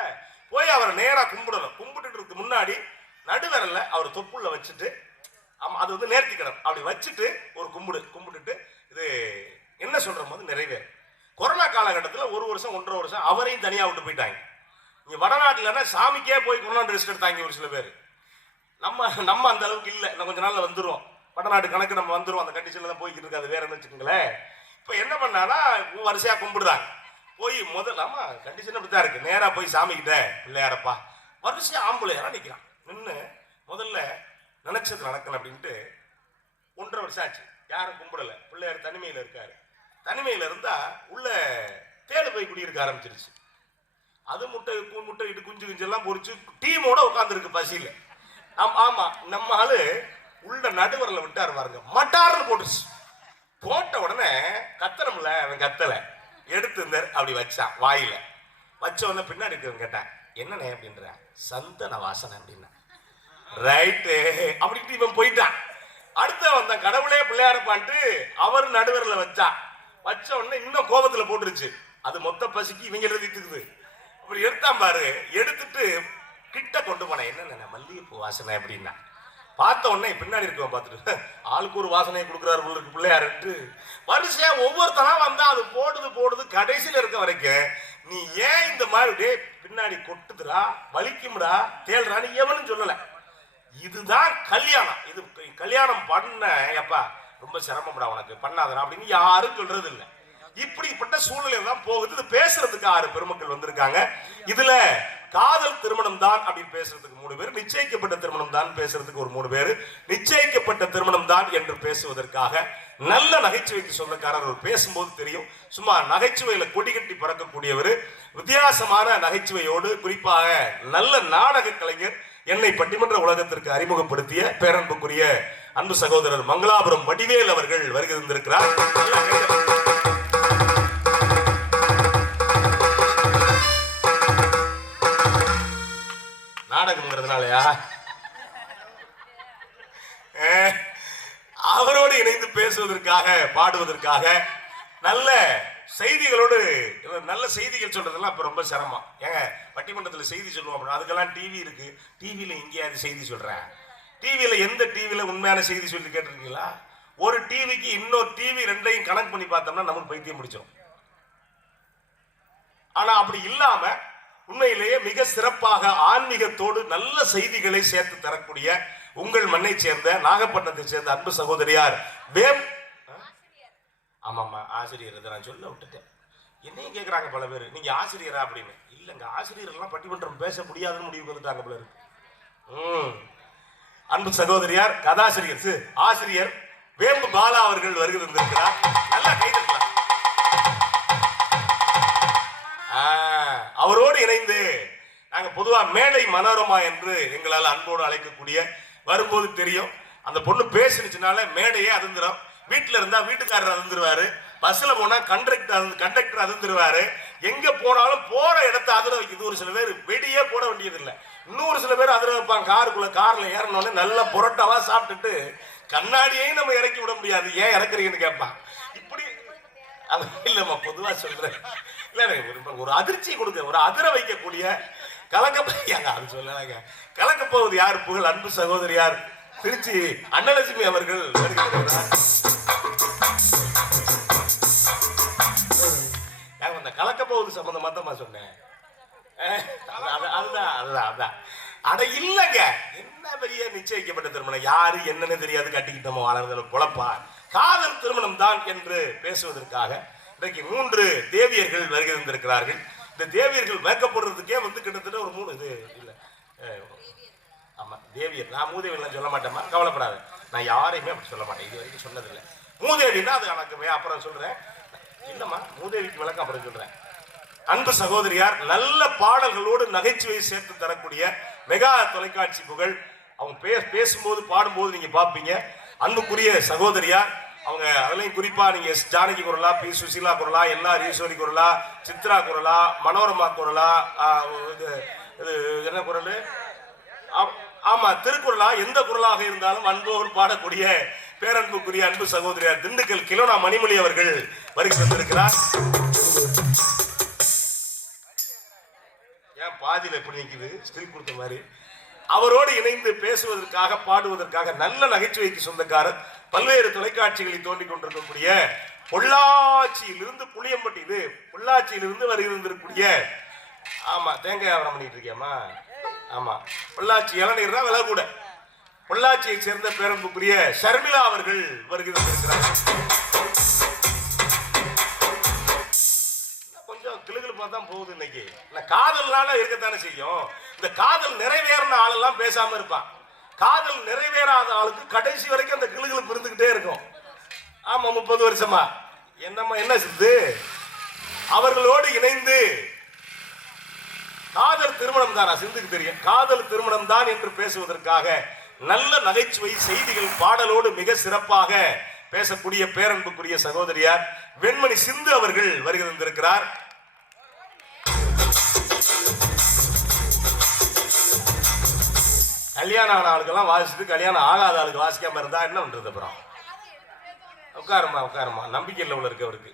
போய் அவரை நேரா கும்பிடணும். கும்பிட்டுட்டு முன்னாடி நடுவரல்ல அவர் தொப்புள்ள வச்சுட்டு, அது வந்து நேர்த்திக்கணும், அப்படி வச்சுட்டு ஒரு கும்பிட்டுட்டு இது என்ன சொல்ற போது நிறைவேறும். கொரோனா காலகட்டத்தில் 1 வருஷம் 1.5 வருஷம் அவரையும் தனியா விட்டு போயிட்டாங்க. இங்க வடநாட்டுல சாமிக்கே போய் கொரோனா ரெஸ்ட் எடுத்தாங்க ஒரு சில பேர். நம்ம அந்த அளவுக்கு இல்லை, இன்னும் கொஞ்ச நாள்ல வந்துடும், வடநாடு கணக்கு நம்ம வந்துடும், அந்த கண்டிஷன்ல தான் போய்கிட்டு இருக்காது. வேற என்ன வச்சுக்கோங்களேன். இப்ப என்ன பண்ணானா வரிசையா கும்பிடுறாங்க. போய் முதல்ல ஆமா கண்டிஷன் அப்படித்தான் இருக்கு. நேரா போய் சாமி கிட்ட பிள்ளையாரப்பா வரிசையா ஆம்பளையாரா நிக்கிறான். நின்று முதல்ல நினைச்சது நடக்கணும் அப்படின்ட்டு 1.5 வருஷம் ஆச்சு, யாரும் கும்பிடல. பிள்ளையார் தனிமையில இருக்காரு. தனிமையில இருந்தா உள்ள தேடு போய் குடியிருக்க ஆரம்பிச்சிருச்சு. அது முட்டை இட்டு குஞ்சு எல்லாம் பொறிச்சு டீமோட உட்காந்துருக்கு பசியில. ஆமா நம்ம ஆளு உள்ள நடுவரில் விட்டாரு பாருங்க, மட்டார்னு போட்டுச்சு. போட்ட உடனே கத்தனம்ல அவன் கத்தல, எடுத்து இருந்தார் அப்படி வச்சான் வாயில. வச்ச உடனே பின்னாடி இருக்கவன் கேட்டான், என்னண்ணே அப்படின்ற, சந்தன வாசனை அப்படின்னா. ரைட்டு அப்படின்ட்டு இவன் போயிட்டான். அடுத்த வந்த கடவுளே பிள்ளையாரப்பான்ட்டு அவர் நடுவரில் வச்ச உடனே இன்னும் கோபத்துல போட்டுருச்சு. அது மொத்த பசிக்கு இவங்க எழுதிட்டுக்குது. அப்படி எடுத்தான் பாரு. எடுத்துட்டு கிட்ட கொண்டு போனேன், என்ன மல்லிகைப்பூ வாசனை அப்படின்னா. பார்த்த உடனே பின்னாடி இருக்கவன் பார்த்துட்டு ஆளுக்கு ஒரு வாசனையை கொடுக்குறாரு பிள்ளையாருன்ட்டு வரிசையா ஒவ்வொருத்தனா வந்தா அது போடுது கடைசியில் இருக்க வரைக்கும் நீ ஏன் இந்த மாதிரி பின்னாடி கொட்டுதுடா வலிக்கும்டா தேல்றான்னு எவனும் சொல்லல. இதுதான் கல்யாணம். இது கல்யாணம் பண்ண எப்பா ரொம்ப சிரமம்டா உனக்கு பண்ணாதடா அப்படின்னு யாரும் சொல்றது இல்லை. இப்படிப்பட்ட சூழ்நிலை தான் போகுது. இது பேசுறதுக்கு 6 பெருமக்கள் வந்திருக்காங்க. இதுல காதல் திருமணம் தான் அப்படின்னு பேசுறதுக்கு 3 பேர், நிச்சயிக்கப்பட்ட திருமணம் தான் பேசுறதுக்கு ஒரு 3 பேர், நிச்சயிக்கப்பட்ட திருமணம் தான் என்று பேசுவதற்காக நல்ல நகைச்சுவைக்கு சொந்தக்காரர் ஒரு பேசும்போது தெரியும். சும்மா நகைச்சுவையில கொடி கட்டி பறக்கக்கூடியவர், வித்தியாசமான நகைச்சுவையோடு குறிப்பாக நல்ல நாடக கலைஞர், என்னை பட்டிமன்ற உலகத்திற்கு அறிமுகப்படுத்திய பேரன்புக்குரிய அன்பு சகோதரர் மங்களாபுரம் வடிவேல் அவர்கள் வருகை தந்திருக்கிறார். நாடகம்ங்கிறதுனாலயா அவரோடு இணைந்து பேசுவதற்காக பாடுவதற்காக நல்ல செய்திகளோடு, நல்ல செய்திகள் சொல்றதெல்லாம் இப்ப ரொம்ப சிரமம். ஏங்க பட்டிமன்றத்தில் செய்தி சொல்லுவோம் அப்படின்னா அதுக்கெல்லாம் டிவி இருக்கு. டிவியில எங்கேயாவது செய்தி சொல்றேன்? டிவியில எந்த டிவியில உண்மையான செய்தி சொல்லி கேட்டிருக்கீங்களா? ஒரு டிவிக்கு இன்னொரு டிவி 2ஐயும் கனெக்ட் பண்ணி பார்த்தோம்னா நமக்கு பைத்தியம் முடிச்சிடும். ஆனா அப்படி இல்லாம உண்மையிலேயே மிக சிறப்பாக ஆன்மீகத்தோடு நல்ல செய்திகளை சேர்த்து தரக்கூடிய உங்கள் மண்ணை சேர்ந்த நாகப்பட்டினத்தை சேர்ந்த அன்பு சகோதரியார் ஆமாம்மா ஆசிரியர். இதை நான் சொல்ல விட்டுட்டேன். என்னையும் கேட்குறாங்க பல பேர், நீங்க ஆசிரியரா அப்படின்னு. இல்லைங்க, ஆசிரியர்லாம் பட்டிமன்றம் பேச முடியாதுன்னு முடிவுக்கு வந்துட்டாங்க பல இருக்கு. அன்பு சகோதரியார் கதாசிரியர் ஆசிரியர் வேம்பு பாலா அவர்கள் வருகை தந்திருக்கிறார். நல்லா கைதட்டலாம். அவரோடு இணைந்து நாங்க பொதுவா மேடை மனோரமா என்று எங்களால் அன்போடு அழைக்கக்கூடிய, வரும்போது தெரியும் அந்த பொண்ணு பேசினுச்சுனால மேடையே அதிர்ந்துரும். வீட்டுல இருந்தா வீட்டுக்காரர் அதிர்ந்துருவாரு, பஸ்ல போனா கண்டக்டர் அதிர்ந்துருவாரு. எங்க போனாலும் போற இடத்த அதிர வைக்குது. ஒரு சில பேர் வெடியே போட வேண்டியது இல்லை, இன்னொரு சில பேர் அதிர வைப்பாங்க. கார்ல ஏறணும்னு நல்லா புரோட்டாவா சாப்பிட்டுட்டு கண்ணாடியையும் நம்ம இறக்கி விட முடியாது, ஏன் இறக்குறீங்கன்னு கேட்பான். இப்படி இல்லம்மா பொதுவா சொல்றேன். ஒரு அதிர்ச்சி கொடுக்க, ஒரு அதிர வைக்கக்கூடிய கலக்க போவது யார்? புகழ் அன்பு சகோதரியார் திருச்சி அன்னலட்சுமி அவர்கள் அந்த கலக்க போவது சம்பந்தமா தான் சொன்னேன். அதுதான் அட இல்லங்க, என்ன பெரிய நிச்சயிக்கப்பட்ட திருமணம், யாரு என்னன்னு தெரியாது, கட்டிக்கிட்டோமோ வளர்ந்த பொழப்பா, காதல் திருமணம் தான் என்று பேசுவதற்காக இன்றைக்கு 3 தேவியர்கள் வருகை தந்திருக்கிறார்கள். இந்த தேவியர்கள் மேக்கப்படுறதுக்கே கிட்டத்தட்ட ஒரு 3 இது இல்ல. ஆமா தேவியர், நான் மூதேவியெல்லாம் சொல்ல மாட்டேம்மா, கவலைப்படாது. நான் யாரையுமே அப்படி சொல்ல மாட்டேன், இது வரைக்கும் சொன்னதில்லை. மூதேவின்னா அது எனக்கு அப்புறம் சொல்றேன். இல்லம்மா மூதேவிக்கு விளக்கம் அப்புறம் சொல்றேன். அன்பு சகோதரியார் நல்ல பாடல்களோடு நகைச்சுவை சேர்த்து தரக்கூடிய மெகா தொலைக்காட்சி புகழ். அவங்க பேசும்போது பாடும்போது நீங்க பார்ப்பீங்க. அன்புக்குரிய சகோதரியார். அவங்க அதுலயும் குறிப்பா நீங்க எஸ் ஜானகி குரலா, பி சுசீலா குரலா, என்ஆர் ஈஸ்வரி குரலா, சித்ரா குரலா, மனோரமா குரலா, என்ன குரல், ஆமா திருக்குறளா, எந்த குரலாக இருந்தாலும் அன்போடு பாடக்கூடிய பேரன்புக்குரிய அன்பு சகோதரியார் திண்டுக்கல் கிலோனா மணிமொழி அவர்கள் வருகை தந்திருக்கிறார். ஏன் பாதியில எப்படி நிக்குது ஸ்டில் கொடுத்த மாதிரி. அவரோடு இணைந்து பேசுவதற்காக பாடுவதற்காக நல்ல நகைச்சுவைக்கு சொந்தக்காரர், பல்வேறு தொலைக்காட்சிகளில் தோன்றிக் கொண்டிருக்கக்கூடிய பொள்ளாச்சியிலிருந்து புளியம்பட்டி, இது பொள்ளாச்சியிலிருந்து வருகின்றக்கூடிய, ஆமா தேங்காய் வியாபாரம் பண்ணிட்டு இருக்கியாமா, ஆமா பொள்ளாச்சி இளநீர் தான் விலை கூட. பொள்ளாச்சியை சேர்ந்த பேரன்புக்குரிய ஷர்மிளா அவர்கள் வருகை தந்திருக்கிறார். கொஞ்சம் கிளுகிழப்பா தான் போகுது இன்னைக்கு. காதல்னால இருக்கத்தானே செய்யும். இந்த காதல் நிறைவேறின ஆளெல்லாம் பேசாம இருப்பான். காதல் நிறைவேறாத ஆளுக்கு கடைசி வரைக்கும் அந்த கிளுகிழப்பு இருந்துகிட்டே இருக்கும். ஆமா 30 வருஷமா என்னம்மா என்ன செய்து அவர்களோடு இணைந்து காதல் திருமணம் தானா சிந்துக்கு தெரியும். காதல் திருமணம் தான் என்று பேசுவதற்காக நல்ல நகைச்சுவை செய்திகள் பாடலோடு மிக சிறப்பாக பேசக்கூடிய பேரன்புக்குரிய சகோதரியார் வெண்மணி சிந்து அவர்கள் வருகை தந்திருக்கிறார். கல்யாணம் ஆன ஆளுக்கெல்லாம் வாசிச்சுட்டு கல்யாணம் ஆகாத ஆளுக்கு வாசிக்காம இருந்தா என்ன பண்றது? அப்புறம் உட்காருமா நம்பிக்கையில் உள்ள இருக்கவருக்கு.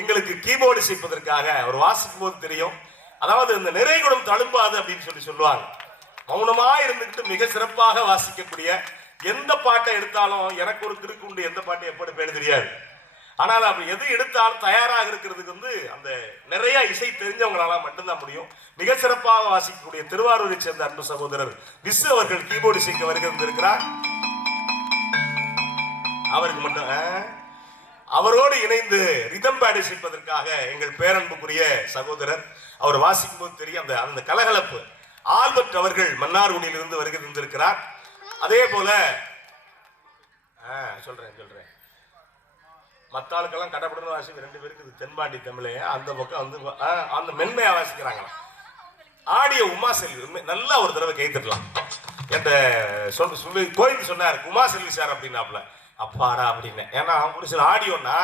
எங்களுக்கு கீபோர்டு செய்வதற்காக அவர் வாசிக்கும் போது தெரியும். அதாவது இந்த நிறைகுடம் தழும்பாது அப்படின்னு சொல்லுவாங்க. மௌனமா இருந்துகிட்டு மிக சிறப்பாக வாசிக்கக்கூடிய, எந்த பாட்டை எடுத்தாலும் எனக்கு ஒரு கிறுக்கு உண்டு, எந்த பாட்டை எப்படி பேரு தெரியாது. ஆனால் அப்படி எது எடுத்தாலும் தயாராக இருக்கிறதுக்கு அந்த நிறைய இசை தெரிஞ்சவங்களால மட்டும்தான் முடியும். மிக சிறப்பாக வாசிக்கக்கூடிய திருவாரூரை சேர்ந்த அன்பு சகோதரர் விசு அவர்கள் கீபோர்டு இசைக்க வருகிறார். அவருக்கு மட்டும் அவரோடு இணைந்து ரிதம் பேட் இசைப்பதற்காக எங்கள் பேரன்புக்குரிய சகோதரர் அவர் வாசிக்கும் போது தெரியும் அந்த கலகலப்பு. ஆல்பர்ட் அவர்கள் மன்னார்குடியிலிருந்து வருகை தந்திருக்கிறார். அதே போல சொல்றேன் மற்ற ஆளுக்கெல்லாம் கடப்படணும் வாசி 2 பேருக்கு தென்பாண்டி தமிழே அந்த பக்கம் அந்த மென்மையா வாசிக்கிறாங்க. ஆடியோ உமா செல்வி நல்லா ஒரு தடவை கைத்தட்டலாம். என்கிட்ட கோயிலுக்கு சொன்னார் உமா செல்வி சார் அப்படின்னாப்ல, அப்பாடா அப்படின்னு. ஏன்னா ஒரு சில ஆடியோன்னா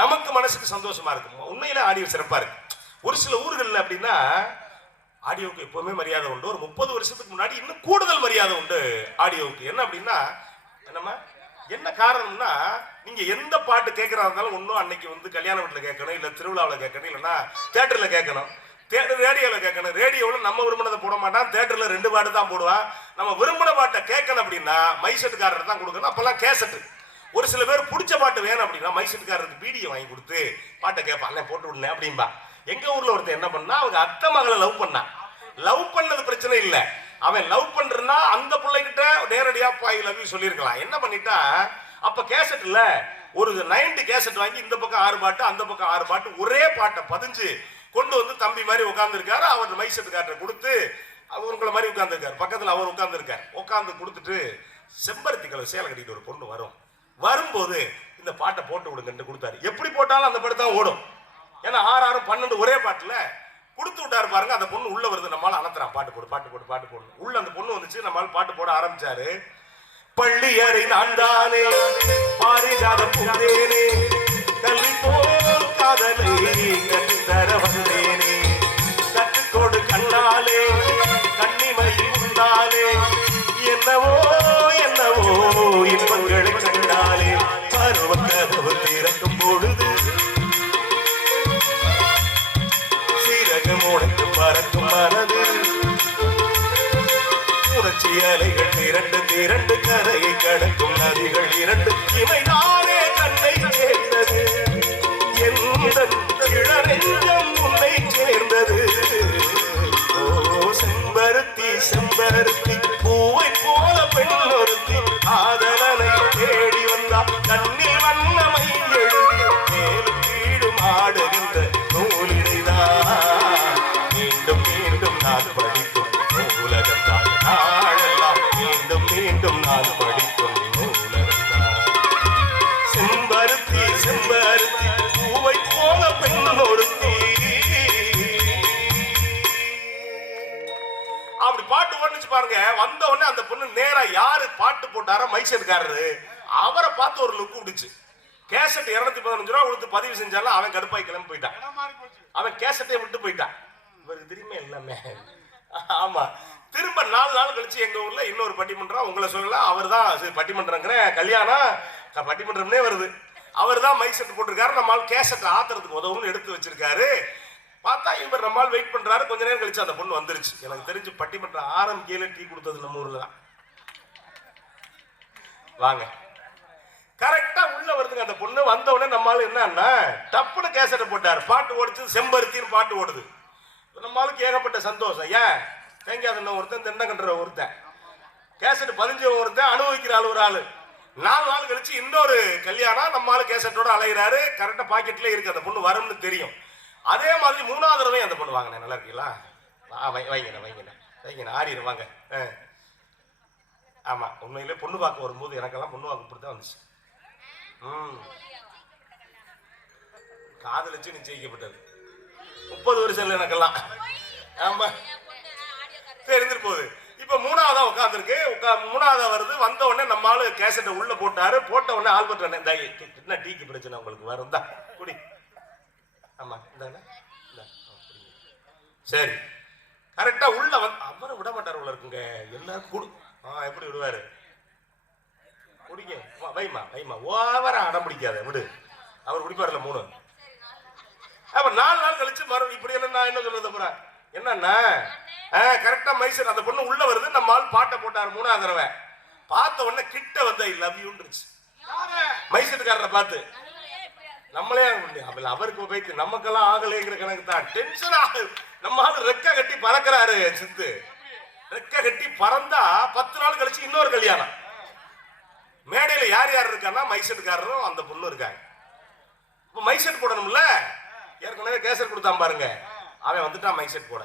நமக்கு மனசுக்கு சந்தோஷமா இருக்கும். உண்மையில ஆடியோ சிறப்பா இருக்கு. ஒரு சில ஊர்கள் அப்படின்னா ஆடியோவுக்கு எப்பவுமே மரியாதை உண்டு. ஒரு 30 வருஷத்துக்கு முன்னாடி இன்னும் கூடுதல் மரியாதை உண்டு ஆடியோவுக்கு. என்ன அப்படின்னா என்ன காரணம்னா, நீங்க எந்த பாட்டு கேட்கறதா இருந்தாலும் ஒன்னும் அன்னைக்கு கல்யாண வீட்டில் கேட்கணும், இல்ல திருவிழாவில் கேட்கணும், இல்லைன்னா தியேட்டர்ல கேட்கணும், ரேடியோவில் கேட்கணும். ரேடியோவில் நம்ம விரும்பினதை போட மாட்டான், தியேட்டர்ல 2 பாட்டு தான் போடுவான். நம்ம விரும்பின பாட்டை கேட்கணும் அப்படின்னா மைசெட்டுக்காரர் தான் கொடுக்கணும். அப்பெல்லாம் கேசட்டு. ஒரு சில பேர் பிடிச்ச பாட்டு வேணும் அப்படின்னா மைசெட்டுக்காரருக்கு பீடியை வாங்கி கொடுத்து பாட்டை கேட்பான், போட்டு விடுனேன் அப்படின்பா. எங்க ஊர்ல ஒருத்தர் என்ன பண்ணா, அவங்க அத்தை மகளை லவ் பண்ணான். லவ் பண்ணது பிரச்சனை இல்ல, அவன் லவ் பண்றா அந்த பிள்ளைகிட்ட நேரடியா பாய் லவ் யூ சொல்லியிருக்கலாம். என்ன பண்ணிட்டா, அப்ப கேசட் இல்ல, ஒரு 90 கேசட் வாங்கி இந்த பக்கம் 6 பாட்டு அந்த பக்கம் 6 பாட்டு ஒரே பாட்டை பதிஞ்சு கொண்டு தம்பி மாதிரி உட்கார்ந்து இருக்காரு. அவர் மைசெட்டுக்காரரை கொடுத்து அவங்கள மாதிரி உட்கார்ந்துருக்காரு. பக்கத்துல அவர் உட்கார்ந்து இருக்காரு. உட்கார்ந்து கொடுத்துட்டு செம்பருத்தி கலர் சேலை கட்டிட்டு ஒரு பொண்ணு வரும்போது இந்த பாட்டை போட்டு விடுங்கன்னு கொடுத்தாரு. எப்படி போட்டாலும் அந்த பாட்டு தான் ஓடும். ஏன்னா 6, 6, 12 ஒரே பாட்டுல கொடுத்து விட்டாரு பாருங்க. அந்த பொண்ணு உள்ள வருது, நம்மளால அனத்துறான் பாட்டு போடு. உள்ள அந்த பொண்ணு வந்துச்சு, நம்மளால பாட்டு போட ஆரம்பிச்சாரு. பள்ளியறை நான் தானே பாரிஜாத பூந்தேனே, கல்வி போல் காதலை கற்றுத்தர வந்தேனே, கற்றுக்கோடு கண்ணாலே கண்ணிமையில் உண்டாலே, என்னவோ இன்பங்களை கண்டாலே, பருவ கதவு திறக்கும் பொழுது சீரகம் உடைத்து பறக்கும் மனது, உணர்ச்சி அலைகள் திரண்டு கரையை கடக்கும் நதிகள் 2 இமைதானே கண்ணை சேர்ந்தது, எந்த இளநெஞ்சம் உன்னை சேர்ந்தது. ஓ செம்பருத்தி பூவை போல பெண்ணொருத்தி, ஆதரனை தேடி வந்தால் கண்ணில் வண்ணமை எழுதி மேலும் கீழும் ஆடுகின்ற நூலிடைதான் மீண்டும் நான் படிக்கும் நூலகந்தான், நாளெல்லாம் மீண்டும் நான் படிக்கும் நூலகந்தான். செம்பருத்தி பூவை போல பெண்ணொருத்தி. அப்படி பாட்டு ஓடுச்சு பாருங்க. வந்த உடனே அந்த பொண்ணு நேரா யாரு பாட்டு போட்டாரோ மைசெட்காரரு அவரை பார்த்து ஒரு லுக் விடுச்சு. கேசட் 215 ரூபா கொடுத்து பதிவு செஞ்சாலும் அவன் கடுப்பாய் கிளம்பி போயிட்டான். அவன் கேசட்டை விட்டு போயிட்டான். இவருக்கு திரும்ப எல்லாமே ஆமா. திரும்ப 4 நாள் கழிச்சு எங்க ஊர்ல இன்னொரு பட்டிமன்றம், உங்களை சொல்லலாம், அவர் தான் பட்டிமன்றங்கிற கல்யாணம் பட்டிமன்றம்னே வருது. அவர் தான் மைக் செட் போட்டிருக்காரு. நம்மால் கேசட் ஆத்துறதுக்கு உதவுன்னு எடுத்து வச்சிருக்காரு. பார்த்தா இவர் நம்மால் வெயிட் பண்றாரு. கொஞ்ச நேரம் கழிச்சு அந்த பொண்ணு வந்துருச்சு. எனக்கு தெரிஞ்சு பட்டிமன்றம் ஆரம்பிக்கையில டீ கொடுத்தது நம்ம ஊர்ல தான். வாங்க, கரெக்டா உள்ள வருதுங்க அந்த பொண்ணு. வந்த உடனே நம்மால என்னன்னா டப்புன்னு கேசட்டை போட்டாரு. பாட்டு ஓடிச்சு, செம்பருத்தின்னு பாட்டு ஓடுது. நம்மளுக்கு ஏகப்பட்ட சந்தோஷம். ஏன் தேங்காய் ஒருத்தன், தென்னை கண்டுற ஒருத்தன், கேசட் 15 ஒருத்தன், அனுபவிக்கிற ஆள் ஒரு ஆளு. 4 நாள் கழிச்சு இன்னொரு கல்யாணம். நம்மளால கேசட்டோட அலைகிறாரு. கரெக்டா பாக்கெட்ல இருக்கு. அந்த பொண்ணு வரும்னு தெரியும். அதே மாதிரி 3ஆவது தடவை அந்த பொண்ணு வாங்கினேன். நல்லா இருக்கீங்களா? வைங்கண்ணா ஆறிடு வாங்க. ஆமா, உண்மையிலே பொண்ணு பார்க்க வரும்போது எனக்கெல்லாம் பொண்ணு வாக்கு இப்படித்தான் வந்துச்சு. காதலிச்சு நிச்சயிக்கப்பட்டது 30 வருஷம் எனக்கெல்லாம். ஆமா, தெரிஞ்சிட்டு போகுது. இப்ப 3ஆவதா உட்காந்துருக்கு. 3ஆவதா வருது. வந்த உடனே நம்ம ஆளு கேசட்டை உள்ள போட்டாரு. போட்ட உடனே ஆல்பர்ட் என்ன டீக்கு பிரச்சனை உங்களுக்கு வரும் தான் குடி. ஆமா, சரி, கரெக்டா உள்ள வந்து அவரை விட மாட்டார் உள்ள இருக்குங்க. எல்லாரும் குடு. எப்படி விடுவாரு? குடிங்க, வைமா ஓவரா அடம் பிடிக்காத விடு. அவர் குடிப்பாருல 3. அப்ப 4 நாள் கழிச்சு மறுபடியும் இப்படி எல்லாம் நான் என்ன சொல்றது அப்புறம் என்னன்னா கரெக்டா மைசூர் அந்த பொண்ணு உள்ள வருது. நம்ம ஆள் பாட்டை போட்டாரு 3ஆவது தடவை. பார்த்த உடனே கிட்ட வந்து ஐ லவ் யூன்றுச்சு மைசூர்காரரை பார்த்து. நம்மளே அவருக்கு போயிட்டு நமக்கெல்லாம் ஆகலைங்கிற கணக்கு தான். டென்ஷன் ஆகுது. நம்ம ஆளு ரெக்க கட்டி பறக்கிறாரு. சித்து ரெக்க கட்டி பறந்தா 10 நாள் கழிச்சு இன்னொரு கல்யாணம். மேடையில யார் யார் இருக்கான்னா மைசூர்காரரும் அந்த பொண்ணு இருக்காங்க. இப்ப மைசெட் போடணும்ல. ஏற்கனவே கேசட் கொடுத்தான் பாருங்க, அவன் வந்துட்டான் மைசெட் போட.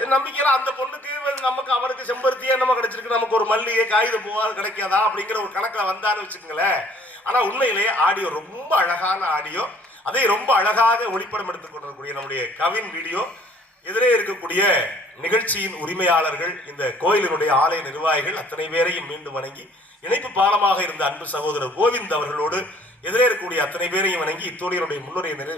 என் நம்பிக்கையில அந்த பொண்ணுக்கு நமக்கு அவனுக்கு செம்பருத்தியே நம்ம கிடைச்சிருக்கு, நமக்கு ஒரு மல்லிகை காகித போவாது கிடைக்காதா அப்படிங்கிற ஒரு கணக்கில் வந்தான்னு வச்சுக்கோங்களேன். ஆனா உண்மையிலேயே ஆடியோ ரொம்ப அழகான ஆடியோ. அதை ரொம்ப அழகாக ஒளிப்படம் எடுத்துக் கொண்டிருக்கக்கூடிய நம்முடைய கவின் வீடியோ. எதிரே இருக்கக்கூடிய நிகழ்ச்சியின் உரிமையாளர்கள், இந்த கோயிலினுடைய ஆலய நிர்வாகிகள் அத்தனை பேரையும் மீண்டும் வணங்கி, இணைப்பு பாலமாக இருந்த அன்பு சகோதரர் கோவிந்த் அவர்களோடு எதிரே இருக்கக்கூடிய அத்தனை பேரையும் வணங்கி இத்தோடு என்னுடைய முன்னுரையை